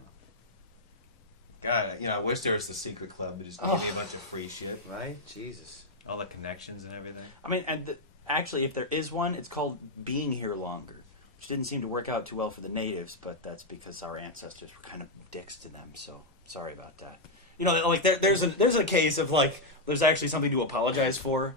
God, I wish there was the secret club that just gave me a bunch of free shit. Right? Jesus. All the connections and everything. I mean, actually, if there is one, it's called Being Here Longer, which didn't seem to work out too well for the natives, but that's because our ancestors were kind of dicks to them. So sorry about that. There's a case of there's actually something to apologize for.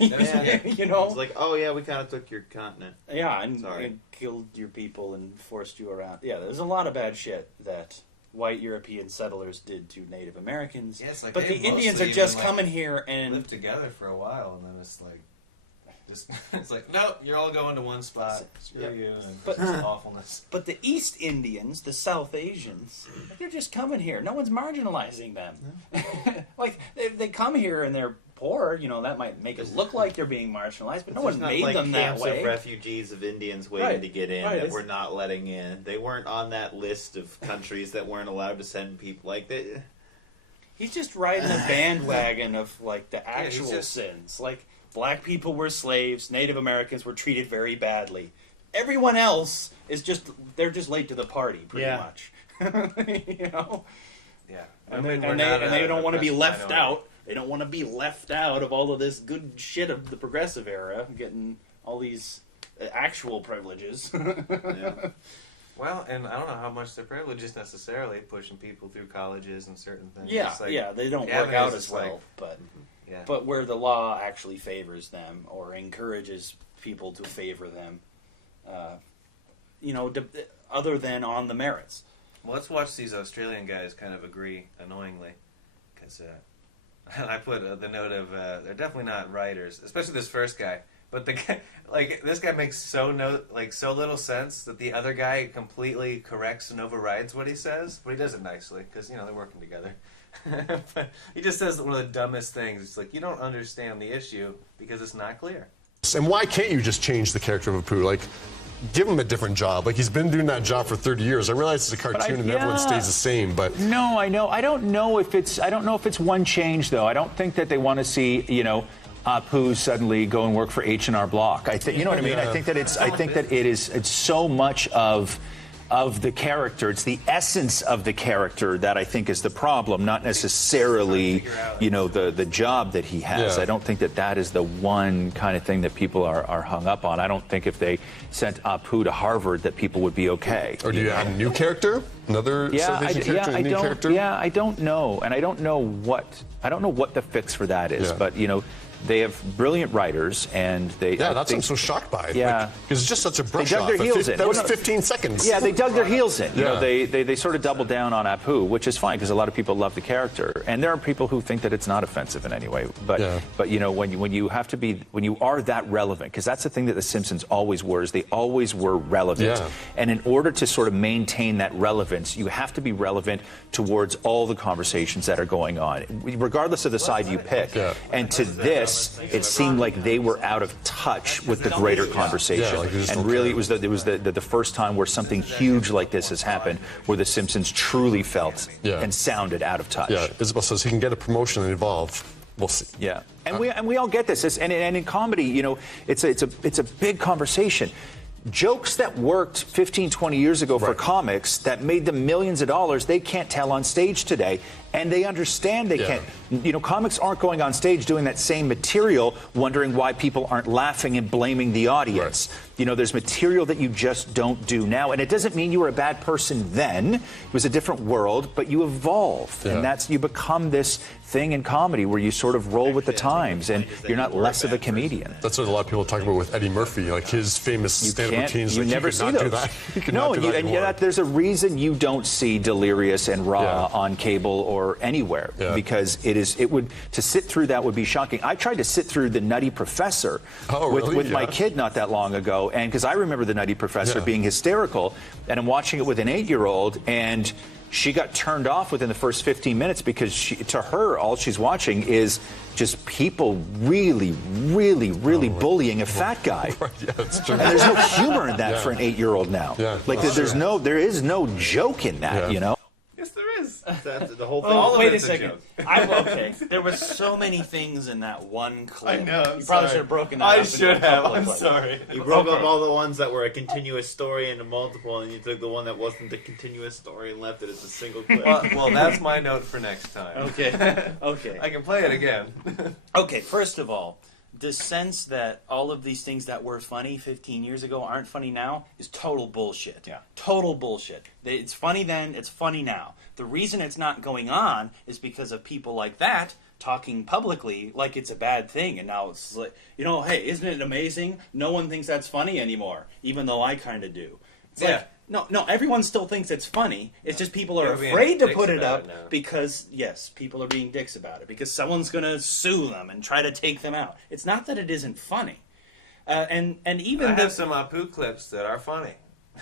Yeah. It's like, oh yeah, we kind of took your continent. Yeah, and Sorry. killed your people and forced you around. Yeah, there's a lot of bad shit that white European settlers did to Native Americans. Yeah, it's like but the they Indians are mostly just even, coming here and live together for a while, and then it's it's like, nope, you're all going to one spot. Screw you, and But- it's awfulness. But the East Indians, the South Asians, they're just coming here. No one's marginalizing them. They come here and they're poor. That might make it look like they're being marginalized, but no one There's not, made them that camps way. of refugees of Indians waiting Right. to get in Right, that it's- we're not letting in. They weren't on that list of countries that weren't allowed to send people. He's just riding the bandwagon of the he's actual just- sins. Black people were slaves, Native Americans were treated very badly. Everyone else is they're just late to the party, pretty Yeah. much. Yeah, And We're they not a don't want to be oppressed left minority. out. They don't want to be left out of all of this good shit of the progressive era, getting all these actual privileges. Yeah. Well, and I don't know how much their privilege is necessarily pushing people through colleges and certain things. Yeah, It's like, yeah, they don't the work out avenues as is like- well, but yeah. but where the law actually favors them or encourages people to favor them, other than on the merits. Well, let's watch these Australian guys kind of agree annoyingly, because I put the note of they're definitely not writers, especially this first guy. But the guy, this guy makes so little sense that the other guy completely corrects and overrides what he says, but he does it nicely because they're working together. But he just says one of the dumbest things. It's like, you don't understand the issue because it's not clear. And why can't you just change the character of Apu? Give him a different job. He's been doing that job for 30 years. I realize it's a cartoon and everyone stays the same, but no, I know. I don't know if it's one change though. I don't think that they want to see Apu suddenly go and work for H&R Block. I think you know what I mean. Yeah. I think that it's so much of the character. It's the essence of the character that I think is the problem, not necessarily, the job that he has. Yeah. I don't think that is the one kind of thing that people are hung up on. I don't think if they sent Apu to Harvard that people would be okay. Or do you have a new character? Another character? Yeah, I don't know. And I don't know what the fix for that is, but they have brilliant writers, and they. Yeah, that's what I'm so shocked by. Yeah, because it's just such a brush off. They dug their heels in. That was 15 seconds. Yeah, they dug their heels in. They sort of doubled down on Apu, which is fine because a lot of people love the character, and there are people who think that it's not offensive in any way. But when you are that relevant, because that's the thing that the Simpsons always were, is they always were relevant. Yeah. And in order to sort of maintain that relevance, you have to be relevant towards all the conversations that are going on, regardless of the side you pick. Yeah. And to this, it seemed like they were out of touch with the greater conversation. And really, it was the first time where something huge like this has happened, where the Simpsons truly felt and sounded out of touch. Yeah, Isabel says he can get a promotion and evolve. We'll see. Yeah, and we all get this. And in comedy, it's a big conversation. Jokes that worked 15, 20 years ago for comics that made them millions of dollars, they can't tell on stage today. And they understand they can't. Comics aren't going on stage doing that same material, wondering why people aren't laughing and blaming the audience. Right. There's material that you just don't do now. And it doesn't mean you were a bad person then. It was a different world, but you evolve. Yeah. And you become this thing in comedy where you sort of roll with the times, and you're not less of a comedian. That's what a lot of people talk about with Eddie Murphy, his famous stand-up routines. You never see those. There's a reason you don't see Delirious and Raw on cable or anywhere, because to sit through that would be shocking. I tried to sit through The Nutty Professor with my kid not that long ago, and because I remember The Nutty Professor being hysterical, and I'm watching it with an 8-year-old, and she got turned off within the first 15 minutes because to her, all she's watching is just people really bullying a fat guy. That's true. And there's no humor in that for an 8-year-old now. Yeah, there is no joke in that, Yes, there is. That's the whole thing. Wait a second. Okay. There were so many things in that one clip. I know. You probably should have broken that up. I should have. I'm sorry. You broke up all the ones that were a continuous story into multiple, and you took the one that wasn't a continuous story and left it as a single clip. Well, that's my note for next time. Okay. I can play it again. Okay, first of all, the sense that all of these things that were funny 15 years ago aren't funny now is total bullshit. Yeah. Total bullshit. It's funny then, it's funny now. The reason it's not going on is because of people like that talking publicly like it's a bad thing. And now it's like, hey, isn't it amazing? No one thinks that's funny anymore, even though I kind of do. It's like, no, everyone still thinks it's funny. It's just people are afraid to put it up because, people are being dicks about it because someone's going to sue them and try to take them out. It's not that it isn't funny. And even I have some Apu clips that are funny.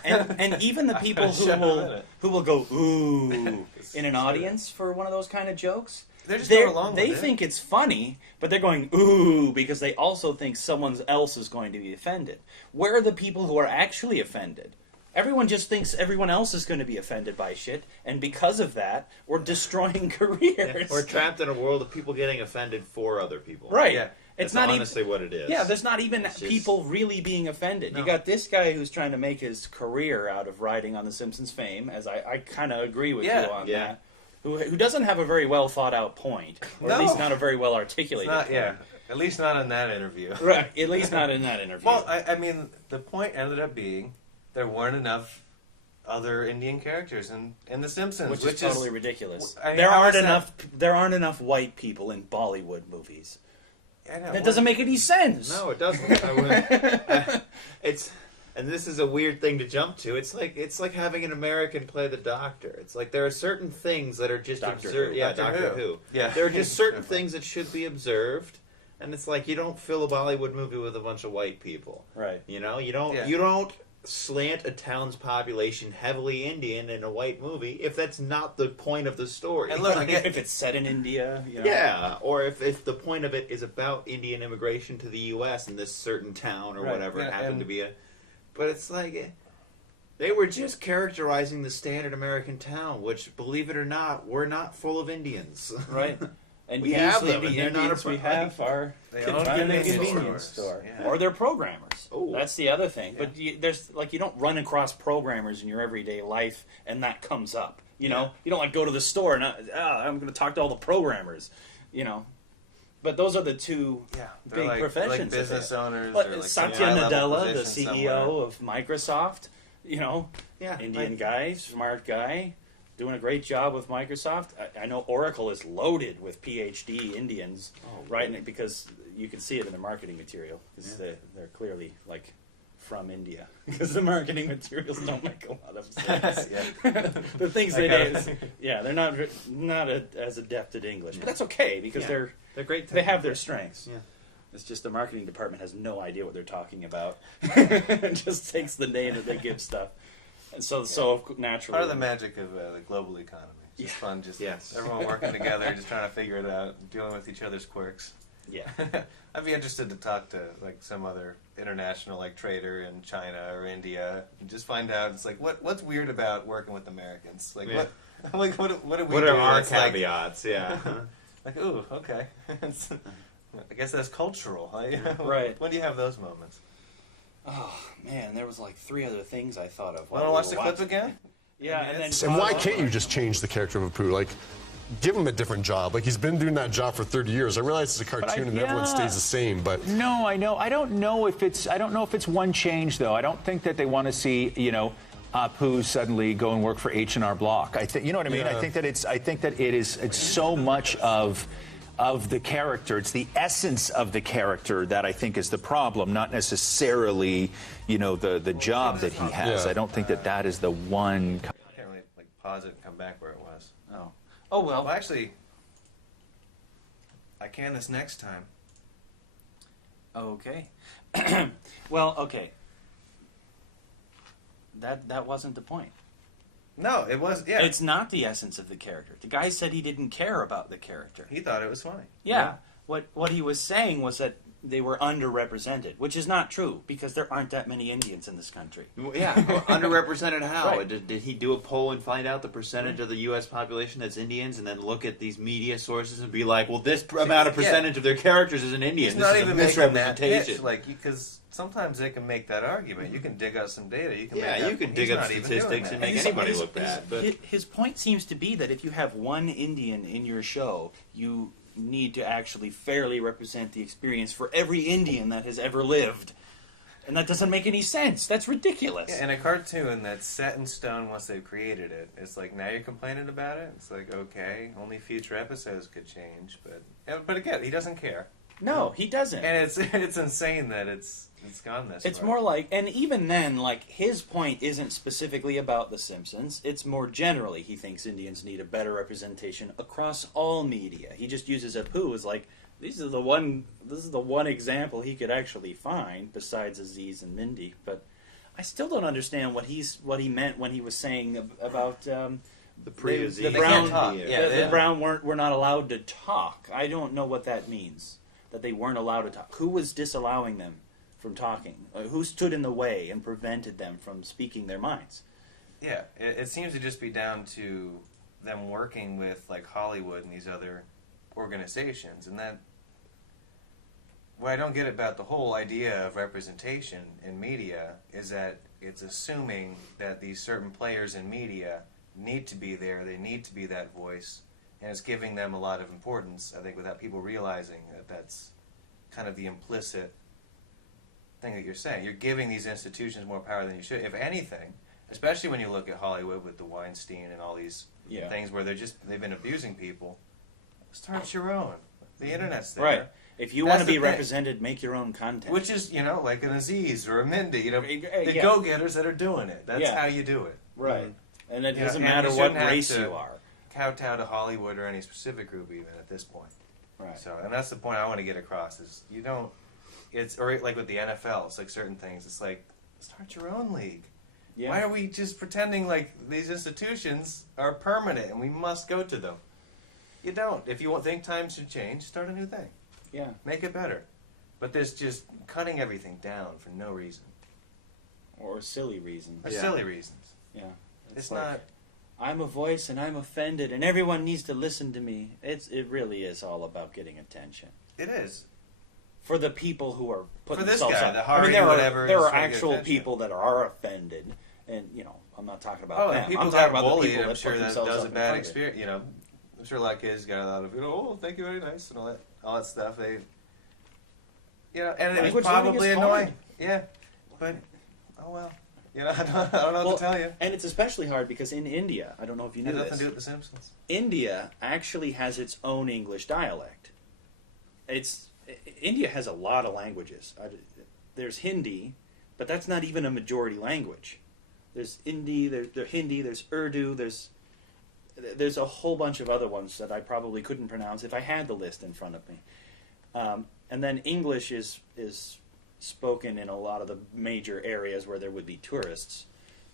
And even the people who will go, ooh, in an audience for one of those kind of jokes, they're just going along with they think it's funny, but they're going, ooh, because they also think someone else is going to be offended. Where are the people who are actually offended? Everyone just thinks everyone else is going to be offended by shit, and because of that, we're destroying careers. Yeah, we're trapped in a world of people getting offended for other people. Right. Yeah. It's That's not honestly what it is. Yeah, there's not even people really being offended. No. You got this guy who's trying to make his career out of riding on The Simpsons fame, as I kind of agree with you on that, who doesn't have a very well thought out point, or at least not a very well articulated point. Yeah, at least not in that interview. Right, at least not in that interview. Well, I mean, the point ended up being there weren't enough other Indian characters in The Simpsons, which is totally ridiculous. I mean, there aren't enough white people in Bollywood movies. That doesn't make any sense. No, it doesn't. And this is a weird thing to jump to. It's like having an American play the Doctor. It's like there are certain things that are just observed. Yeah, Doctor Who. Yeah, there are just certain things that should be observed, and it's like you don't fill a Bollywood movie with a bunch of white people. Right. You know, you don't slant a town's population heavily Indian in a white movie if that's not the point of the story. And look, if it's set in India, you know? Yeah, or if the point of it is about Indian immigration to the U.S. in this certain town or whatever it happened to be a. But it's like they were just characterizing the standard American town, which, believe it or not, we're not full of Indians. Right. And we have them, and they're not Indians we have are convenience store. Yeah. Or they're programmers. Oh. That's the other thing. But you don't run across programmers in your everyday life, and that comes up. You know, you don't like go to the store and I'm going to talk to all the programmers. You know, but those are the two big professions. Like business owners. But or like Satya Nadella, the CEO somewhere. of Microsoft, you know, Indian guy, smart guy. Doing a great job with Microsoft. I know Oracle is loaded with PhD Indians, right? Because you can see it in the marketing material. Because they're clearly like from India. Because the marketing materials don't make a lot of sense. The things they do, they're not as adept at English, but that's okay because they're great. They have their strengths. Yeah. It's just the marketing department has no idea what they're talking about. It just takes the name that they give stuff. And so naturally, part of the magic of the global economy. It's just fun, everyone working together, just trying to figure it out, dealing with each other's quirks. Yeah, I'd be interested to talk to like some other international like trader in China or India, and just find out. It's like what's weird about working with Americans? Like what do we do? What are our that's caveats? like ooh, okay. I guess that's cultural. Right. When do you have those moments? Oh man, there was like 3 other things I thought of. Want to watch the clip again? Yeah, and why can't you just change the character of Apu? Like, give him a different job. Like, he's been doing that job for 30 years. I realize it's a cartoon and everyone stays the same, but no, I know. I don't know if it's one change though. I don't think that they want to see Apu suddenly go and work for H&R Block. I think you know what I mean. Yeah. I think that it's so much of the character. It's the essence of the character that I think is the problem, not necessarily, the job that he has. Yeah. I don't think that is the one. I can't really like pause it and come back where it was. Oh well. Well, actually, I can this next time. Okay. Well, okay. That wasn't the point. No, it was. Yeah, It's not the essence of the character. The guy said he didn't care about the character. he thought it was funny. Yeah. What he was saying was that they were underrepresented, which is not true because there aren't that many Indians in this country. Yeah, underrepresented how? Right. Did he do a poll and find out the percentage of the U.S. population that's Indians, and then look at these media sources and be like, well, this amount of percentage of their characters is an Indian. He's This not is even a making that misrepresentation. pitch, like because sometimes they can make that argument. You can dig out some data. You can make Yeah, that, you can he's dig up not even statistics doing and that. make anybody look bad. But His point seems to be that if you have one Indian in your show, you need to actually fairly represent the experience for every Indian that has ever lived. And that doesn't make any sense. That's ridiculous. Yeah, in a cartoon that's set in stone once they've created it, it's like now you're complaining about it. It's like okay, only future episodes could change, but again, he doesn't care. No, he doesn't. And it's insane that it's gone this. It's far. more like, and even then, like, his point isn't specifically about The Simpsons. It's more generally, he thinks Indians need a better representation across all media. He just uses Apu as like, this is the one example he could actually find besides Aziz and Mindy. But I still don't understand what he meant when he was saying about the pre-Aziz. the Brown. The Brown were not allowed to talk. I don't know what that means. That they weren't allowed to talk. Who was disallowing them from talking? Who stood in the way and prevented them from speaking their minds? Yeah, it seems to just be down to them working with like Hollywood and these other organizations, and that what I don't get about the whole idea of representation in media is that it's assuming that these certain players in media need to be there, they need to be that voice, and it's giving them a lot of importance, I think, without people realizing that that's kind of the implicit thing that you're saying. You're giving these institutions more power than you should. If anything, especially when you look at Hollywood with the Weinstein and all these things where they've been abusing people, start your own. The internet's there. Right. If you want to be represented, make your own content. Which is, like an Aziz or a Mindy, the go-getters that are doing it. That's how you do it. Right. And it doesn't matter what race you are. Kowtow to Hollywood or any specific group even at this point. Right. So, and that's the point I want to get across is you don't, or like with the NFL, it's like certain things, it's like, start your own league. Yeah. Why are we just pretending like these institutions are permanent and we must go to them? You don't. If you think times should change, start a new thing. Yeah. Make it better. But there's just cutting everything down for no reason. Or silly reasons. Or silly reasons. Yeah. It's like, not... I'm a voice and I'm offended and everyone needs to listen to me. It really is all about getting attention. It is. For the people who are putting for this themselves guy, on. the Hari, there are actual people that are offended, and I'm not talking about them. People I'm talking about bullied, the people I'm that sure put that themselves does a up bad in experience. I'm sure a lot of kids got a lot of, thank you, very nice, and all that stuff. They, and it was probably annoying. Yeah, but oh well. I don't know what to tell you. And it's especially hard because in India, I don't know if you knew this. It has nothing to do with The Simpsons. India actually has its own English dialect. India has a lot of languages. There's Hindi, but that's not even a majority language. There's Hindi, there's Urdu, there's a whole bunch of other ones that I probably couldn't pronounce if I had the list in front of me. And then English is spoken in a lot of the major areas where there would be tourists,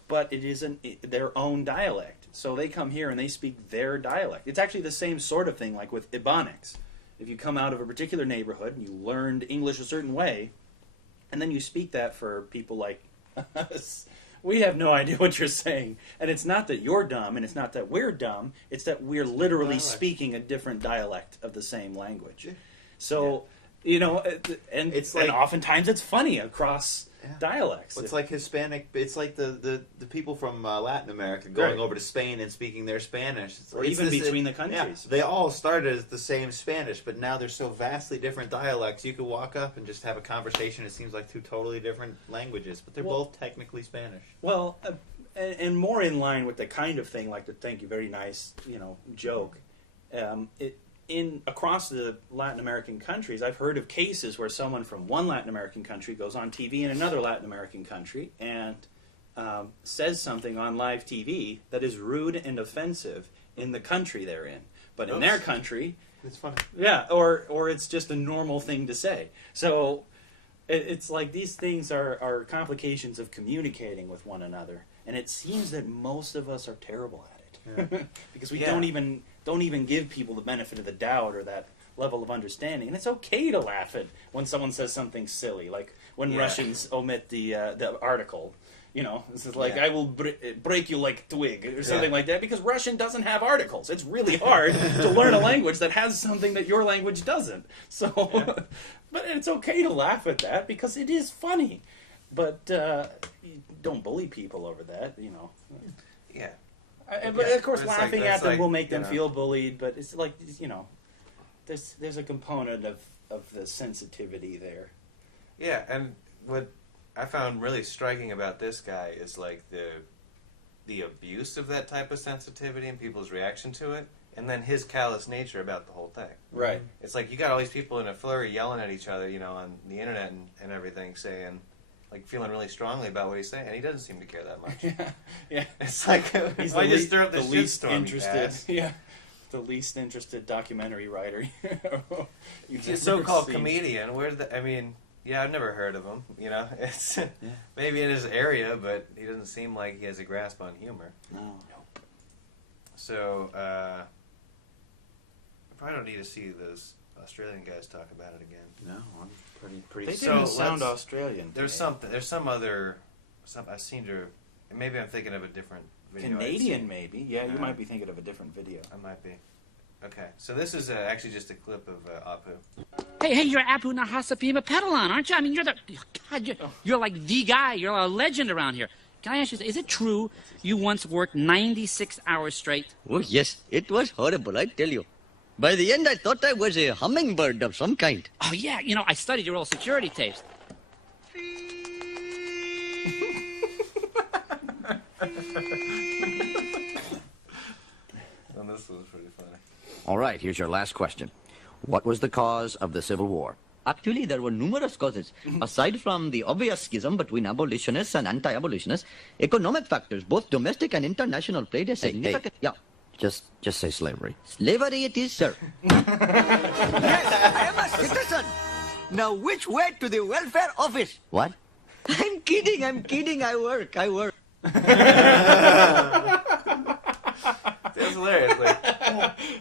but it isn't their own dialect. So they come here and they speak their dialect. It's actually the same sort of thing like with Ebonics. If you come out of a particular neighborhood and you learned English a certain way, and then you speak that for people like us, we have no idea what you're saying. And it's not that you're dumb, and it's not that we're dumb, it's that we're literally speaking a different dialect of the same language. So, and it's like, and oftentimes it's funny across dialects. Well, it's like Hispanic. It's like the people from Latin America going over to Spain and speaking their Spanish. Or even between the countries. Yeah, they all started as the same Spanish, but now they're so vastly different dialects. You could walk up and just have a conversation. It seems like two totally different languages, but they're both technically Spanish. Well, and more in line with the kind of thing like the "thank you, very nice," joke. Across the Latin American countries, I've heard of cases where someone from one Latin American country goes on TV in another Latin American country and says something on live TV that is rude and offensive in the country they're in. But in their country, it's funny. Yeah, or it's just a normal thing to say. So it's like these things are complications of communicating with one another. And it seems that most of us are terrible at it. Because we don't even give people the benefit of the doubt or that level of understanding. And it's okay to laugh at when someone says something silly, like when Russians omit the article. This is like, I will break you like a twig, or something like that, because Russian doesn't have articles. It's really hard to learn a language that has something that your language doesn't. So, but it's okay to laugh at that, because it is funny. But don't bully people over that, Yeah. But of course, laughing at them will make them feel bullied. But it's like, there's a component of the sensitivity there. Yeah, and what I found really striking about this guy is like the abuse of that type of sensitivity and people's reaction to it, and then his callous nature about the whole thing. Right. It's like you got all these people in a flurry yelling at each other, on the internet and everything, saying, like, feeling really strongly about what he's saying, and he doesn't seem to care that much. Yeah. It's like, he's why just stir up the least shitstorm, interested. Yeah. The least interested documentary writer. He's a so-called comedian. I've never heard of him. It's maybe in his area, but he doesn't seem like he has a grasp on humor. No. So, I probably don't need to see those Australian guys talk about it again. No, I'm pretty. They So didn't sound Australian. There's some I seem to. Maybe I'm thinking of a different video. Canadian, maybe. Yeah, you might be thinking of a different video. I might be. Okay, so this is actually just a clip of Apu. Hey, you're Apu Nahasapima Petalon, aren't you? I mean, you're like the guy. You're a legend around here. Can I ask you, is it true you once worked 96 hours straight? Oh, yes. It was horrible, I tell you. By the end, I thought I was a hummingbird of some kind. Oh, yeah. I studied your old security tapes. Well, this was pretty funny. All right, here's your last question. What was the cause of the Civil War? Actually, there were numerous causes. Aside from the obvious schism between abolitionists and anti-abolitionists, economic factors, both domestic and international, played a significant... Yeah. Just say slavery. Slavery it is, sir. Yes, I am a citizen. Now, which way to the welfare office? What? I'm kidding. I work. That's hilarious. Like,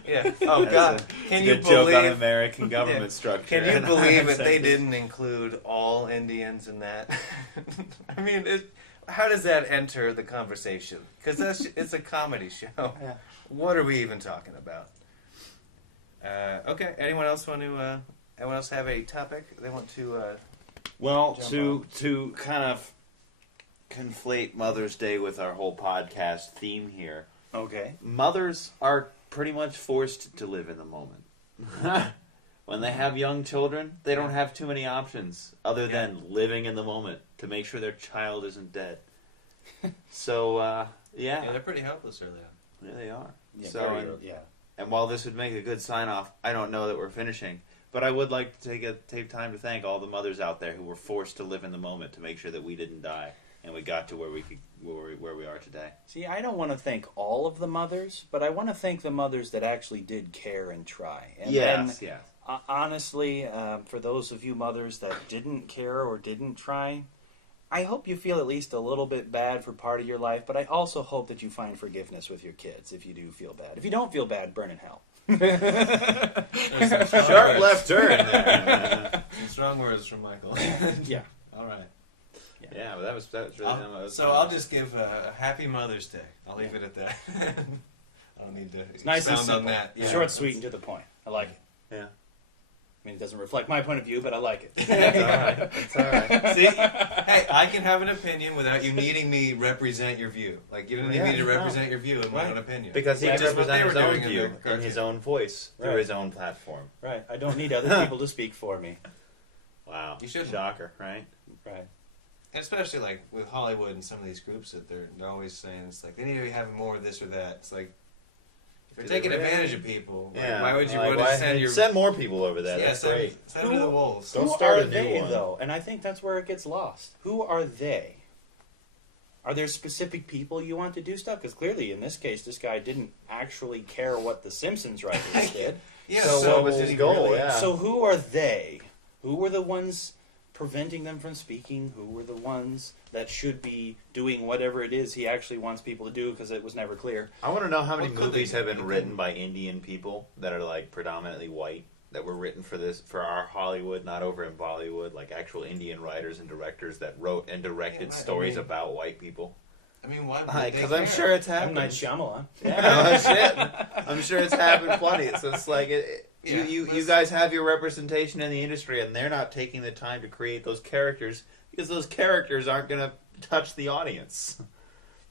yeah. Oh God. Can you good joke believe on American government structure? Can you believe that they didn't include all Indians in that? I mean, how does that enter the conversation? Because it's a comedy show. Yeah. What are we even talking about? Okay. Anyone else have a topic they want to? Well, to kind of conflate Mother's Day with our whole podcast theme here. Okay. Mothers are pretty much forced to live in the moment. When they have young children, they don't have too many options other than living in the moment to make sure their child isn't dead. So, yeah, they're pretty helpless early on. Yeah, they are. Yeah, so, and while this would make a good sign-off, I don't know that we're finishing. But I would like to take time to thank all the mothers out there who were forced to live in the moment to make sure that we didn't die and we got to where we are today. See, I don't want to thank all of the mothers, but I want to thank the mothers that actually did care and try. And yes. Honestly, for those of you mothers that didn't care or didn't try, I hope you feel at least a little bit bad for part of your life, but I also hope that you find forgiveness with your kids if you do feel bad. If you don't feel bad, burn in hell. Sharp left turn there. Some strong words from Michael. Yeah. All right. Yeah, but that was really. So I'll just give a Happy Mother's Day. I'll leave it at that. I don't need to expound on that. Yeah. Short, sweet, and to the point. I like it. Yeah. I mean, it doesn't reflect my point of view, but I like it. It's all right. It's all right. See, hey, I can have an opinion without you needing me represent your view. Like, you don't need me to represent your view in my own opinion. Because he can represent his own view in in his own voice through his own platform. Right. I don't need other people to speak for me. Wow. You shouldn't. Shocker, right? Right. And especially, like, with Hollywood and some of these groups that they're always saying, it's like, they need to be having more of this or that. It's like, if you're taking advantage of people, yeah. Why would you want to send more people over there? Yeah, That's great. Send them to the wolves. Don't start a new they, one. Though? And I think that's where it gets lost. Who are they? Are there specific people you want to do stuff? Because clearly, in this case, this guy didn't actually care what the Simpsons writers did. Yeah, so what was his goal? Really, yeah. So who are they? Who were the ones preventing them from speaking? Who were the ones that should be doing whatever it is he actually wants people to do, because it was never clear? I want to know how many movies have been written by Indian people that are like predominantly white, that were written for our Hollywood, not over in Bollywood, like actual Indian writers and directors that wrote and directed stories about white people. I mean, why? Because I'm sure it's happened. M. Night Shyamalan. Yeah, shit. I'm sure it's happened plenty. So it's like you guys have your representation in the industry, and they're not taking the time to create those characters because those characters aren't going to touch the audience.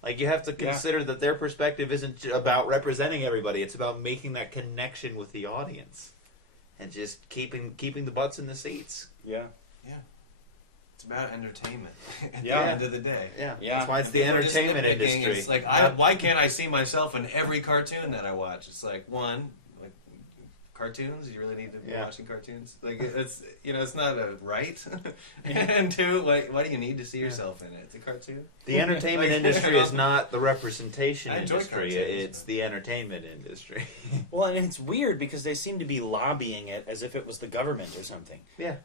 Like, you have to consider that their perspective isn't about representing everybody; it's about making that connection with the audience, and just keeping the butts in the seats. Yeah. It's about entertainment at Yeah. the end of the day. Yeah. That's why it's the entertainment industry. It's like, why can't I see myself in every cartoon that I watch? It's like, one, like, cartoons? You really need to be watching cartoons? Like, it's, it's not a right. And two, like, why do you need to see yourself in it? It's a cartoon. The entertainment industry is not the representation I enjoy industry. cartoons, It's the entertainment industry. Well, and it's weird because they seem to be lobbying it as if it was the government or something. Yeah.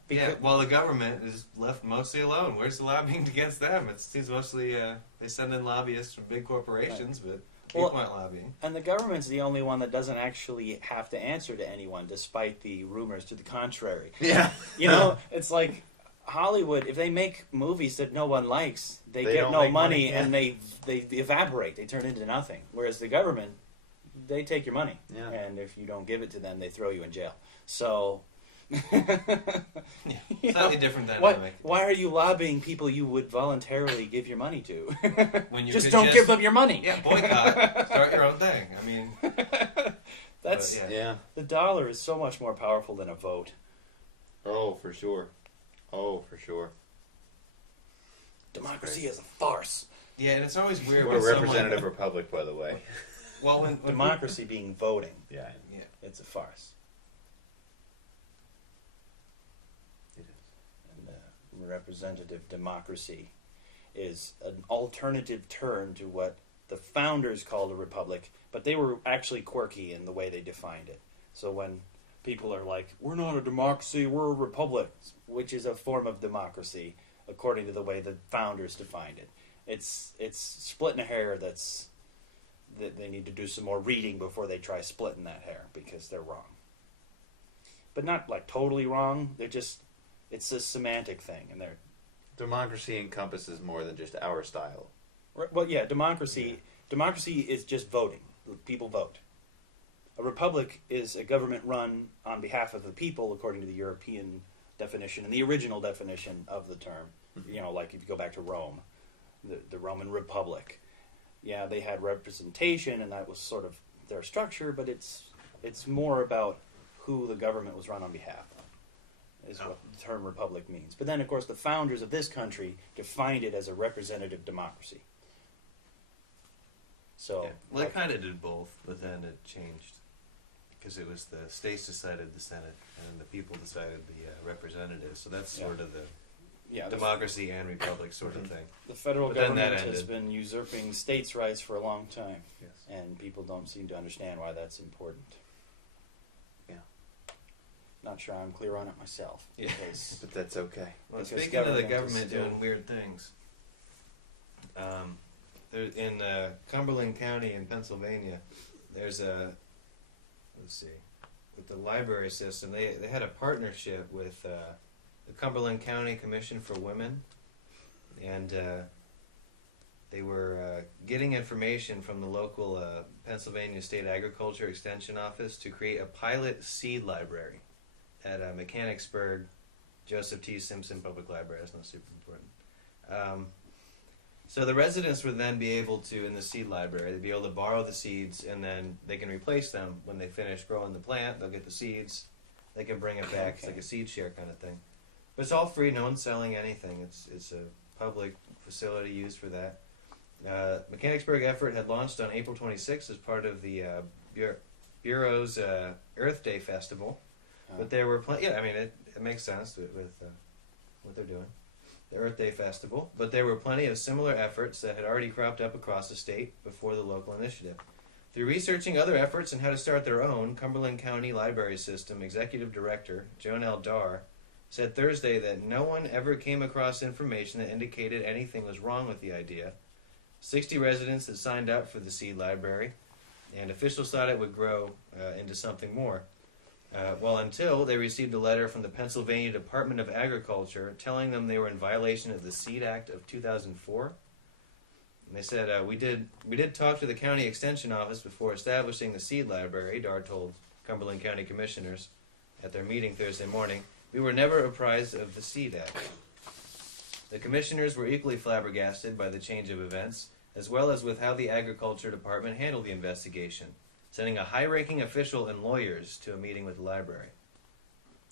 Well, the government is left mostly alone. Where's the lobbying against them? It seems mostly they send in lobbyists from big corporations, but people aren't lobbying. And the government's the only one that doesn't actually have to answer to anyone, despite the rumors to the contrary. Yeah. It's like Hollywood, if they make movies that no one likes, they get don't no make money, money, and they evaporate. They turn into nothing. Whereas the government, they take your money. Yeah. And if you don't give it to them, they throw you in jail. So... Slightly different dynamic. Why are you lobbying people you would voluntarily give your money to? When you just could don't give them your money. Yeah, boycott. Start your own thing. I mean... That's... The dollar is so much more powerful than a vote. Oh, for sure. Democracy is a farce. Yeah, and it's always weird What a when representative republic, by the way. Well, when democracy being voting, yeah, it's a farce. representative democracy is an alternative term to what the founders called a republic, but they were actually quirky in the way they defined it. So when people are like, we're not a democracy, we're a republic, which is a form of democracy according to the way the founders defined it. It's splitting a hair that they need to do some more reading before they try splitting that hair, because they're wrong. But not like totally wrong, it's a semantic thing, and they're... Democracy encompasses more than just our style. Well, yeah, democracy is just voting. People vote. A republic is a government run on behalf of the people, according to the European definition and the original definition of the term. You know, like if you go back to Rome, the Roman Republic. Yeah, they had representation, and that was sort of their structure, but it's more about who the government was run on behalf of, is what the term republic means. But then, of course, the founders of this country defined it as a representative democracy. So, well, they kind of did both, but then it changed. Because it was the states decided the Senate, and the people decided the representatives. So that's sort of the democracy and republic sort of thing. The federal government has been usurping states' rights for a long time, and people don't seem to understand why that's important. Yeah. Not sure I'm clear on it myself. Yeah. But that's okay. Well, speaking of the government doing weird things, in Cumberland County in Pennsylvania, there's with the library system, they had a partnership with the Cumberland County Commission for Women, and they were getting information from the local Pennsylvania State Agriculture Extension Office to create a pilot seed library at Mechanicsburg Joseph T. Simpson Public Library. That's not super important. So the residents would then be able to, in the seed library, they'd be able to borrow the seeds, and then they can replace them when they finish growing the plant. They'll get the seeds. They can bring it back. It's like a seed share kind of thing. But it's all free. No one's selling anything. It's a public facility used for that. Mechanicsburg effort had launched on April 26th as part of the Bureau's Earth Day Festival. But there were plenty. Yeah, I mean, it makes sense with what they're doing. The Earth Day Festival, but there were plenty of similar efforts that had already cropped up across the state before the local initiative. Through researching other efforts and how to start their own, Cumberland County Library System Executive Director Joan L. Darr said Thursday that no one ever came across information that indicated anything was wrong with the idea. 60 residents had signed up for the seed library, and officials thought it would grow into something more. Well, until they received a letter from the Pennsylvania Department of Agriculture telling them they were in violation of the Seed Act of 2004. And they said, we did talk to the county extension office before establishing the seed library, Darr told Cumberland County commissioners at their meeting Thursday morning. We were never apprised of the Seed Act. The commissioners were equally flabbergasted by the change of events, as well as with how the Agriculture Department handled the investigation, sending a high-ranking official and lawyers to a meeting with the library.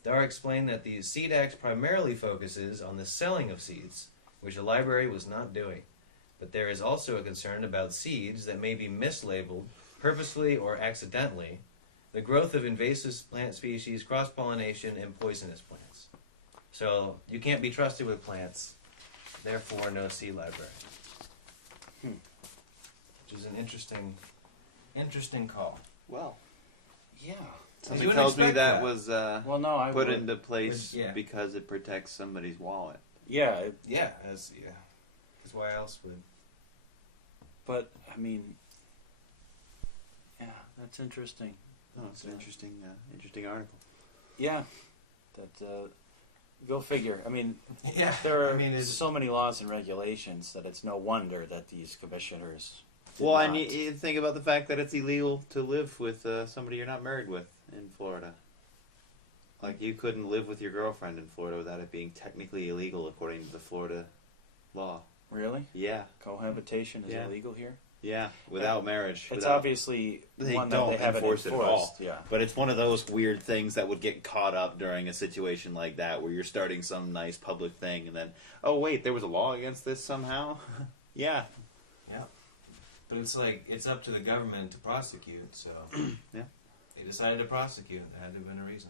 Darr explained that the Seed Act primarily focuses on the selling of seeds, which the library was not doing. But there is also a concern about seeds that may be mislabeled, purposefully or accidentally, the growth of invasive plant species, cross-pollination, and poisonous plants. So you can't be trusted with plants, therefore no seed library. Which is an interesting call. Well, yeah. Something tells me that was put into place Yeah. because it protects somebody's wallet. Yeah. That's why else would. But, I mean, yeah, that's interesting. Oh, it's an interesting article. Yeah. That, go figure. I mean, Yeah, there I are mean, so many laws and regulations that it's no wonder that these commissioners did Well, not. and you think about the fact that it's illegal to live with somebody you're not married with in Florida. Like, you couldn't live with your girlfriend in Florida without it being technically illegal according to the Florida law. Really? Yeah. Cohabitation is illegal here? Yeah, without marriage. It's obviously one that they haven't enforced it at all. Yeah. But it's one of those weird things that would get caught up during a situation like that where you're starting some nice public thing and then, oh, wait, there was a law against this somehow? Yeah. Yeah. But it's like, it's up to the government to prosecute, so. Yeah. They decided to prosecute. There had to have been a reason.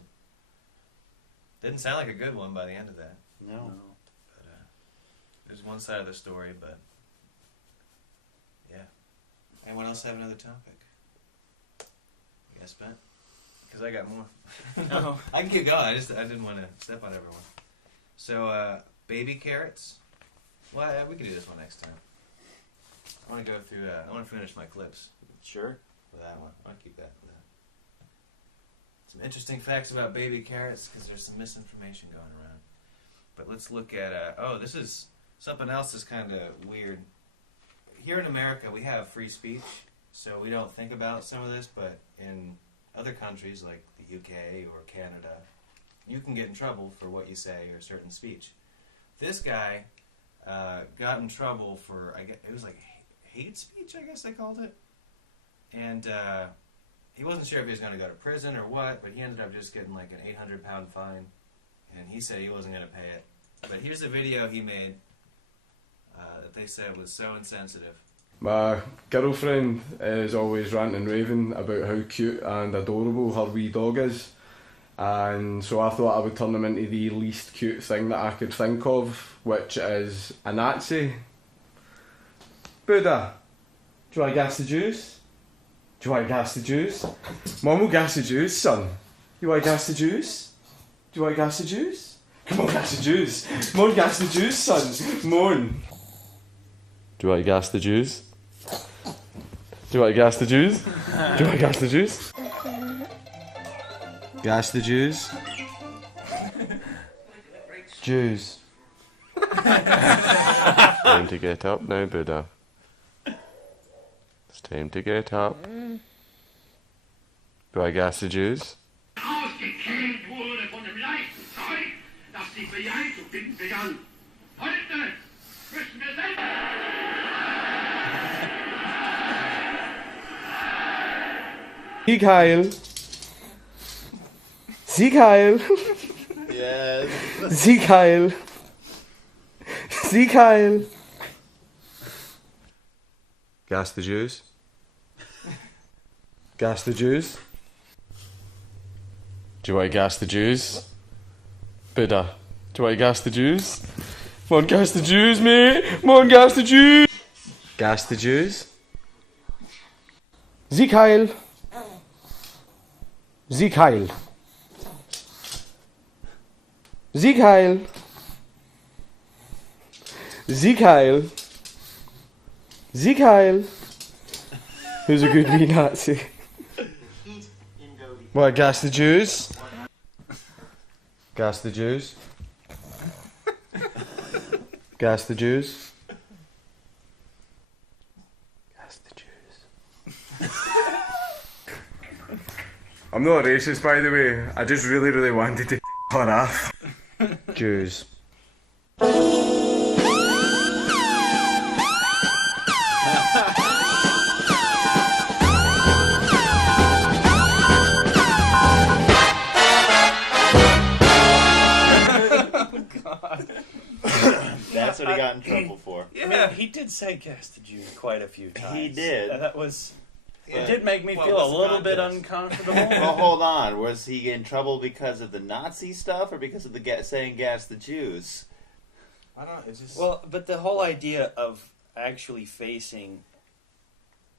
Didn't sound like a good one by the end of that. No. there's one side of the story, but yeah. Anyone else have another topic? Yes, Ben? Because I got more. No. I can keep going. I didn't want to step on everyone. So, baby carrots. Well, we can do this one next time. I want to go through. I want to finish my clips. Sure. With that one. I want to keep that. Some interesting facts about baby carrots because there's some misinformation going around. But let's look at. This is something else that's kind of weird. Here in America, we have free speech, so we don't think about some of this. But in other countries like the UK or Canada, you can get in trouble for what you say or certain speech. This guy got in trouble for, I guess, it was like hate speech, I guess they called it. And he wasn't sure if he was going to go to prison or what, but he ended up just getting like an 800-pound fine. And he said he wasn't going to pay it. But here's a video he made that they said was so insensitive. My girlfriend is always ranting and raving about how cute and adorable her wee dog is. And so I thought I would turn him into the least cute thing that I could think of, which is a Nazi. Buddha, do you want to gas the juice? Do you want to gas the juice? Mum will gas the juice, son. You want to gas the juice? Do you want to gas the juice? Come on, gas the juice. Come on, gas the juice, son. Come on. Do you want to gas the juice? Do you want to gas the juice? Do you want to gas the juice? Gas the Jews. Jews. Time to get up now, Buddha. It's time to get up. Do I gas the Jews? Ausgekehlt wurde von dem leichten Zeug, das die FBI zu finden begann. Heute müssen wir selbst... Sieg heil! Sieg heil! Yes. Sieg heil! Sieg heil! Gas the Jews. Gas the Jews. Do I gas the Jews? Buddha, do I gas the Jews? Come on, gas the Jews, mate! Come on, gas the Jews! Gas the Jews. Sieg heil! Sieg heil! Sieg heil! Sieg heil! Sieg heil! Who's a good wee Nazi? What, gas the Jews? Gas the Jews? Gas the Jews? Gas the Jews. I'm not racist, by the way. I just really, really wanted to her off. Jews. That's what he got in trouble for. Yeah. I mean, he did say gas the Jews quite a few times. He did. That was... Yeah. It did make me feel a little bit uncomfortable. Well, hold on. Was he in trouble because of the Nazi stuff or because of the saying gas the Jews? I don't know. It's just... Well, but the whole idea of actually facing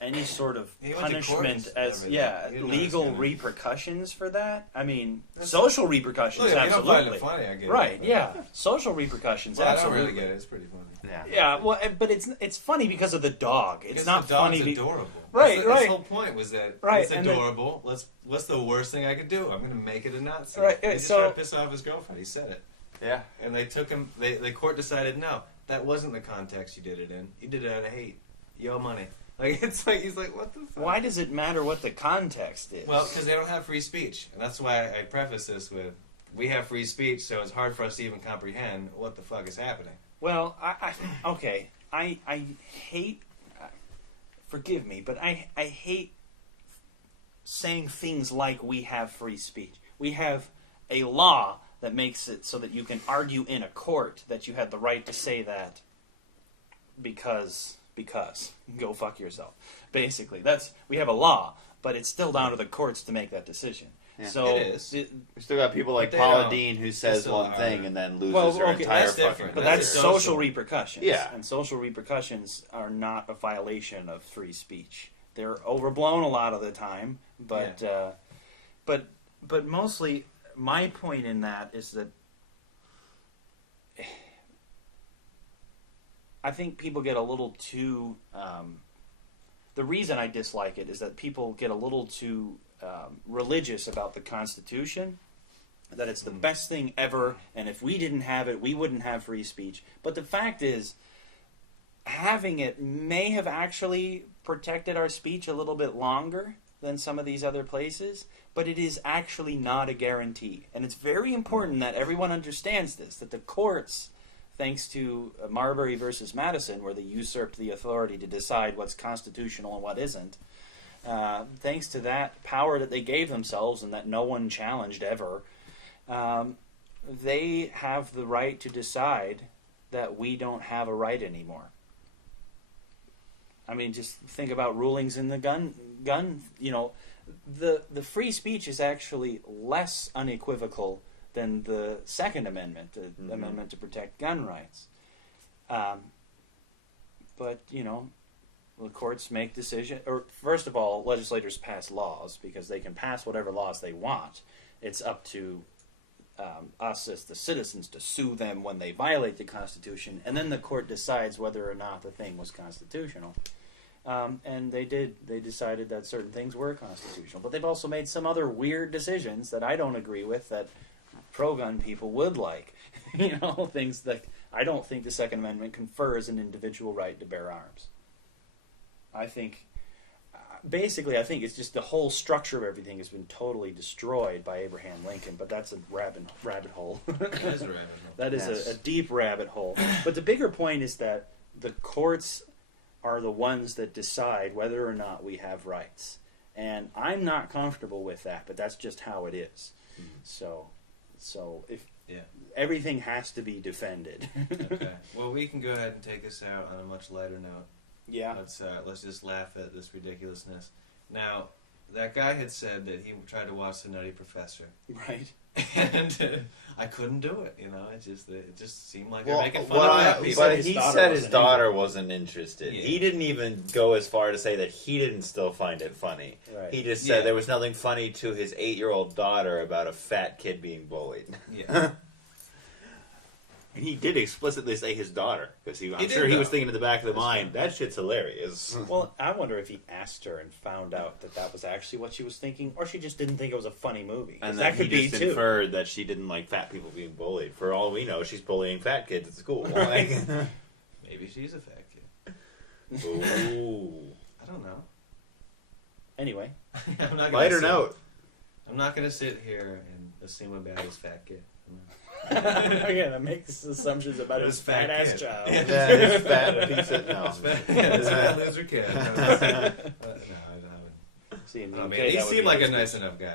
any sort of punishment as legal repercussions for that. I mean, social repercussions, absolutely. You don't find it funny, I get right? It, yeah, social repercussions, well, absolutely. I don't really get it. It's pretty funny. Yeah. Well, but it's funny because of the dog. It's not the dog's funny. Adorable. Right. His whole point was that it's and adorable. What's the worst thing I could do? I'm going to make it a Nazi. Right. He just tried to piss off his girlfriend. He said it. Yeah. And they took him. The court decided no, that wasn't the context you did it in. You did it out of hate. You owe money. Like it's like he's like, what the fuck? Why does it matter what the context is? Well, because they don't have free speech, and that's why I preface this with, we have free speech, so it's hard for us to even comprehend what the fuck is happening. Well, I hate. Forgive me, but I hate saying things like we have free speech. We have a law that makes it so that you can argue in a court that you had the right to say that because go fuck yourself. Basically, we have a law, but it's still down to the courts to make that decision. Yeah. So it is. We still got people like Paula Dean who says one thing and then loses her entire fucking. But that's social repercussions. Yeah. And social repercussions are not a violation of free speech. They're overblown a lot of the time, but but mostly my point in that is that I think people get a little too. The reason I dislike it is that people get a little too religious about the Constitution, that it's the best thing ever, and if we didn't have it, we wouldn't have free speech. But the fact is, having it may have actually protected our speech a little bit longer than some of these other places, but it is actually not a guarantee. And it's very important that everyone understands this, that the courts, thanks to Marbury versus Madison, where they usurped the authority to decide what's constitutional and what isn't, thanks to that power that they gave themselves and that no one challenged ever, they have the right to decide that we don't have a right anymore. I mean, just think about rulings in the gun. The free speech is actually less unequivocal than the Second Amendment, the amendment to protect gun rights. But, the courts make decisions, or first of all, legislators pass laws because they can pass whatever laws they want. It's up to us as the citizens to sue them when they violate the Constitution, and then the court decides whether or not the thing was constitutional. And they did. They decided that certain things were constitutional. But they've also made some other weird decisions that I don't agree with that pro-gun people would like. Things that I don't think the Second Amendment confers an individual right to bear arms. I think, basically, it's just the whole structure of everything has been totally destroyed by Abraham Lincoln. But that's a rabbit hole. That is a rabbit hole. That is a deep rabbit hole. But the bigger point is that the courts are the ones that decide whether or not we have rights. And I'm not comfortable with that, but that's just how it is. So if everything has to be defended. Okay. Well, we can go ahead and take this out on a much lighter note. Yeah. Let's just laugh at this ridiculousness. Now, that guy had said that he tried to watch The Nutty Professor. Right. And I couldn't do it. It just seemed like they're making fun of people. But he said his daughter wasn't interested. Yeah. He didn't even go as far to say that he didn't still find it funny. Right. He just said there was nothing funny to his 8-year-old daughter about a fat kid being bullied. Yeah. And he did explicitly say his daughter, because I'm sure he was thinking in the back of the mind, that shit's hilarious. Well, I wonder if he asked her and found out that was actually what she was thinking, or she just didn't think it was a funny movie. And that could be just inferred that she didn't like fat people being bullied. For all we know, she's bullying fat kids at school. Maybe she's a fat kid. Ooh. I don't know. Anyway. Lighter note. I'm not going to sit here and assume about his fat kid. Again, that makes assumptions about his fat ass child. His fat piece of his fat loser kid. No, I haven't. He seemed like a nice enough guy.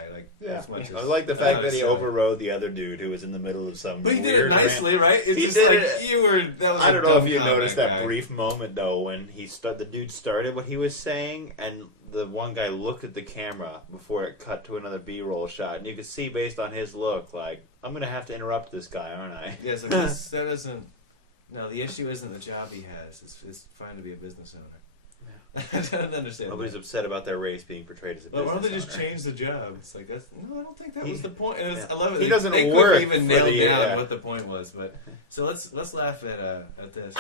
I like the fact that he overrode the other dude who was in the middle of some. But he did it nicely, right? He did it. I don't know if you noticed that brief moment though when the dude started what he was saying, and the one guy looked at the camera before it cut to another B-roll shot, and you could see based on his look, I'm going to have to interrupt this guy, aren't I? Yes, that isn't. No, the issue isn't the job he has. It's trying to be a business owner. Yeah. I don't understand. Nobody's upset about their race being portrayed as a business owner. Why don't they just change the job? It's like no, I don't think that was the point. I love it. He doesn't they work. Couldn't even nail down what the point was. But so let's laugh at this,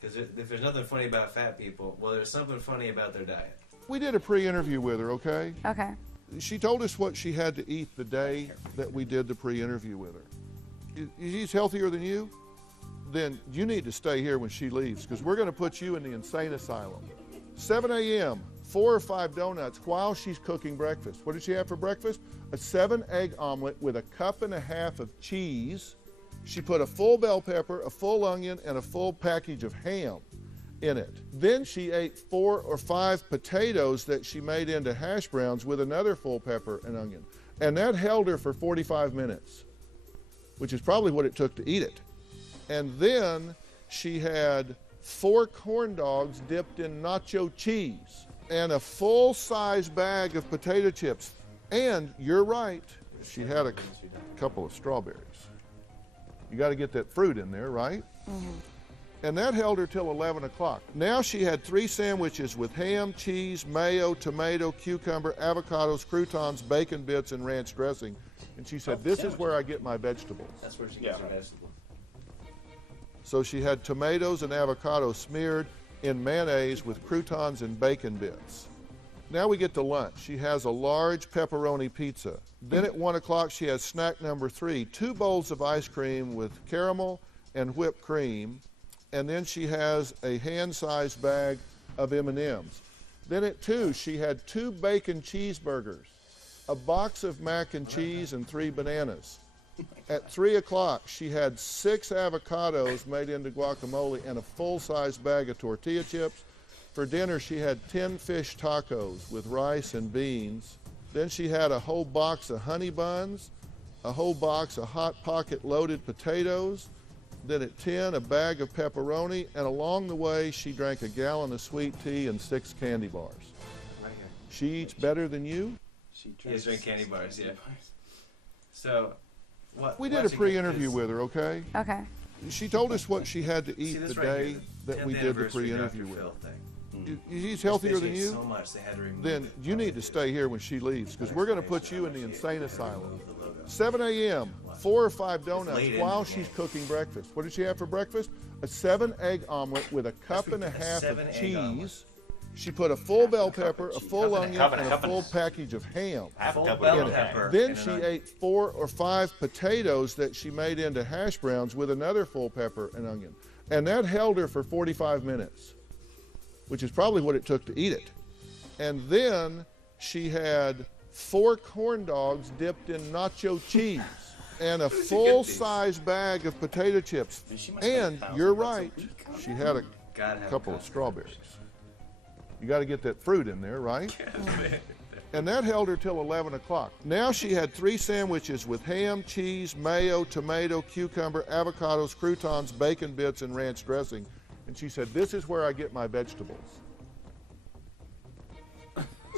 because if there's nothing funny about fat people, well, there's something funny about their diet. We did a pre-interview with her, okay? Okay. She told us what she had to eat the day that we did the pre-interview with her. She's healthier than you? Then you need to stay here when she leaves, because we're going to put you in the insane asylum. 7 a.m., 4 or 5 donuts while she's cooking breakfast. What did she have for breakfast? A 7-egg omelet with a 1.5 cups of cheese. She put a full bell pepper, a full onion, and a full package of ham in it. Then she ate 4 or 5 potatoes that she made into hash browns with another full pepper and onion. And that held her for 45 minutes, which is probably what it took to eat it. And then she had 4 corn dogs dipped in nacho cheese and a full-size bag of potato chips. And you're right, she had a couple of strawberries. You got to get that fruit in there, right? Mm-hmm. And that held her till 11 o'clock. Now she had 3 sandwiches with ham, cheese, mayo, tomato, cucumber, avocados, croutons, bacon bits, and ranch dressing. And she said, this is where I get my vegetables. That's where she gets her vegetables. So she had tomatoes and avocado smeared in mayonnaise with croutons and bacon bits. Now we get to lunch. She has a large pepperoni pizza. Then at 1 o'clock she has snack number 3, 2 bowls of ice cream with caramel and whipped cream. And then she has a hand-sized bag of M&Ms. Then at 2 she had 2 bacon cheeseburgers, a box of mac and cheese, and 3 bananas. At 3 o'clock, she had 6 avocados made into guacamole and a full-size bag of tortilla chips. For dinner, she had 10 fish tacos with rice and beans. Then she had a whole box of honey buns, a whole box of Hot Pocket loaded potatoes. Then at 10, a bag of pepperoni. And along the way, she drank a gallon of sweet tea and 6 candy bars. Right here. She eats better than you? She drinks candy bars, yeah. So, what? We did a pre-interview with her, okay? Okay. She told us what she had to eat the right day here, that we 10th did the anniversary pre-interview Dr. with her. Phil thing. He's healthier than Basically, you? so much they had to remove Then it. you need to stay here when she leaves, because we're going to put you in the insane asylum. 7 a.m., 4 or 5 donuts late while in the she's game. cooking breakfast. What did she have for breakfast? A 7-egg omelet with a cup and a half of 7-egg cheese. omelet. She put a full bell pepper, a full Cup and onion, a and cup a and full package of ham. Half a in cup of bell it. pepper. Then and she an onion. ate 4 or 5 potatoes that she made into hash browns with another full pepper and onion. And that held her for 45 minutes, which is probably what it took to eat it. And then she had 4 corn dogs dipped in nacho cheese and a full-size bag of potato chips. And you're right, she had a couple of strawberries. You got to get that fruit in there, right? And that held her till 11 o'clock. Now she had 3 sandwiches with ham, cheese, mayo, tomato, cucumber, avocados, croutons, bacon bits, and ranch dressing. And she said, this is where I get my vegetables.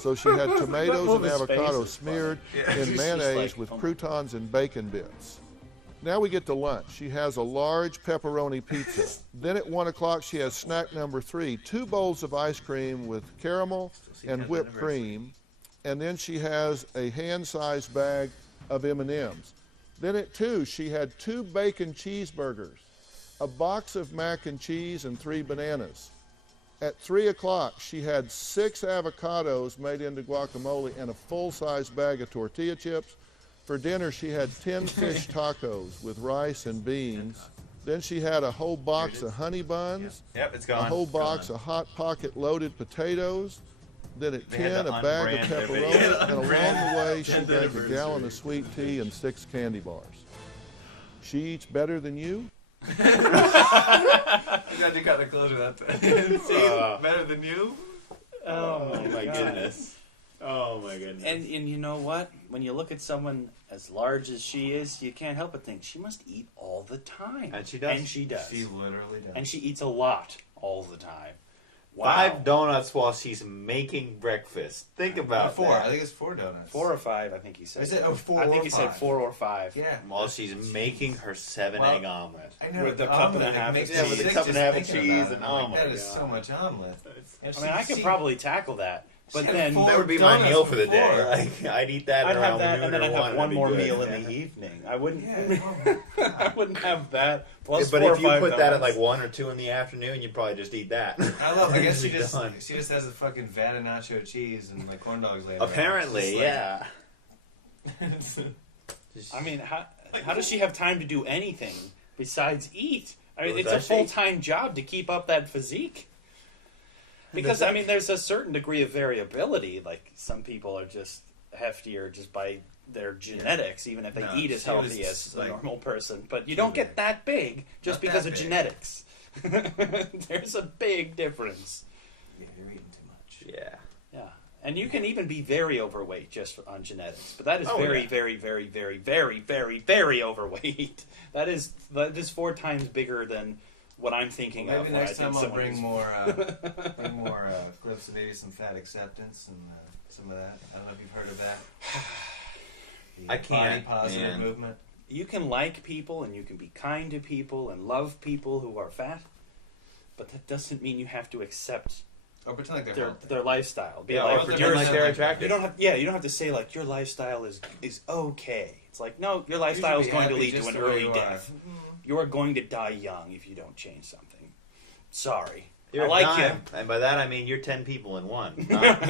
So she had tomatoes and avocado smeared in mayonnaise with croutons and bacon bits. Now we get to lunch. She has a large pepperoni pizza. Then at 1 o'clock, she has snack number 3, 2 bowls of ice cream with caramel and whipped cream. And then she has a hand-sized bag of M&Ms. Then at 2, she had 2 bacon cheeseburgers, a box of mac and cheese, and 3 bananas. At 3 o'clock, she had 6 avocados made into guacamole and a full-size bag of tortilla chips. For dinner, she had 10 fish tacos with rice and beans. Then she had a whole box of honey buns, Yep, it's gone. a whole It's box gone. of Hot Pocket loaded potatoes. Then at They had 10, the a bag of unbranded- pepperoni, Yeah, and along unbranded. the way, she 10th drank a anniversary. gallon of sweet tea and 6 candy bars. She eats better than you? I'm glad you got the closure that time. See, better than you? Oh my God. goodness. Oh my goodness. And you know what? When you look at someone as large as she is, you can't help but think she must eat all the time. And she does. And she does. She literally does. And she eats a lot all the time. Wow. 5 donuts while she's making breakfast. Think about 4. that. I think it's 4 donuts. 4 or 5, I think he said. Is it? Oh, 4 I think or he said 5. 4 or 5. Yeah. While she's making her 7-egg omelet. I know, With the the cup and a omelet, half it of makes cheese. Yeah, with the sick cup and a just half of thinking cheese about and it. I'm like, oh my that is God. so much omelet. I mean, I could probably tackle that. But then that would be my meal for the day. Like, I'd eat that I'd around have that, noon and then or I'd 1, have and one it'd be more good. meal Yeah. in the evening. I wouldn't. I wouldn't have that. Plus But 4 or if you 5 put that at donuts. like 1 or 2 in the afternoon, you'd probably just eat that. I guess she It'd be just done. has a fucking vat of nacho cheese and like corn dogs laying around. Apparently, yeah. I mean, how does she have time to do anything besides eat? I mean, Well, it's a does she? full-time job to keep up that physique. Because, I mean, there's a certain degree of variability. Like, some people are just heftier just by their genetics, even if they No, eat as she was healthy as a like- normal person. But you don't get that big just Not because that of big. genetics. There's a big difference. Yeah, you're eating too much. Yeah. Yeah. And you can even be very overweight just on genetics. But that is Oh, very, yeah. very, very, very, very, very, very overweight. That is 4 times bigger than what I'm thinking Well, of. maybe when next I think time I'll someone bring is- more clips of maybe some fat acceptance and some of that. I don't know if you've heard of that. I can't, body positive man. Movement. You can like people and you can be kind to people and love people who are fat, but that doesn't mean you have to accept or pretend like they're their lifestyle. Be like, pretend like they're attractive. You don't have to say like your lifestyle is okay. It's like, no, your lifestyle is going to lead to an early death. You are going to die young if you don't change something. Sorry. You're I like you. And by that I mean you're 10 people in one. Not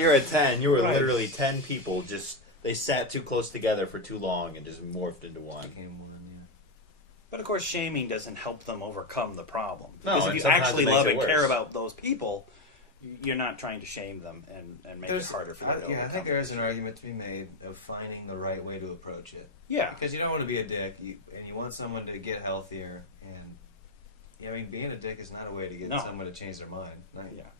you're at 10. You were literally 10 people just, they sat too close together for too long and just morphed into one. But of course shaming doesn't help them overcome the problem. No, because if you actually love and care about those people, you're not trying to shame them and make it harder for them to overcome. I think there is an argument to be made of finding the right way to approach it. Yeah. Because you don't want to be a dick, and you want someone to get healthier, and I mean, being a dick is not a way to get someone to change their mind.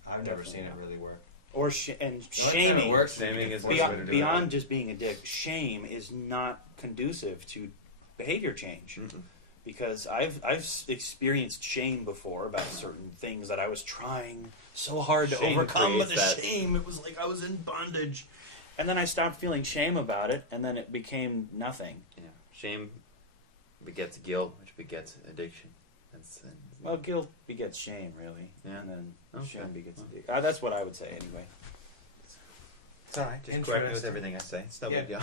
I've never seen it really work. Or shaming. Shaming is beyond just being a dick. Shame is not conducive to behavior change. Mm-hmm. Because I've experienced shame before about certain things that I was trying so hard to overcome, but the shame, it was like I was in bondage. And then I stopped feeling shame about it, and then it became nothing. Yeah, shame begets guilt, which begets addiction. Well, guilt begets shame, really. Yeah. And then shame begets addiction. That's what I would say, anyway. It's all right. Just correct me with everything I say. It's no big deal.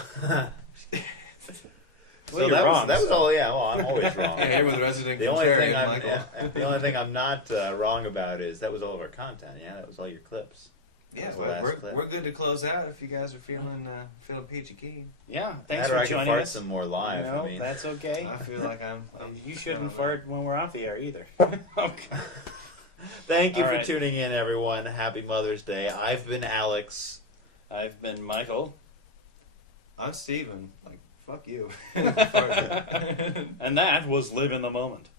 Well, so that was all. Yeah, well, I'm always wrong. Here with resident the only thing I'm not wrong about is that was all of our content. Yeah, that was all your clips. Yeah, we're good to close out if you guys are feeling peachy keen. Yeah, thanks for joining us. I can fart some more live. No, that's okay. I feel like I'm you shouldn't fart when we're off the air either. Okay. Thank you for tuning in, everyone. Happy Mother's Day. I've been Alex. I've been Michael. I'm Steven. Fuck you. And that was Live in the Moment.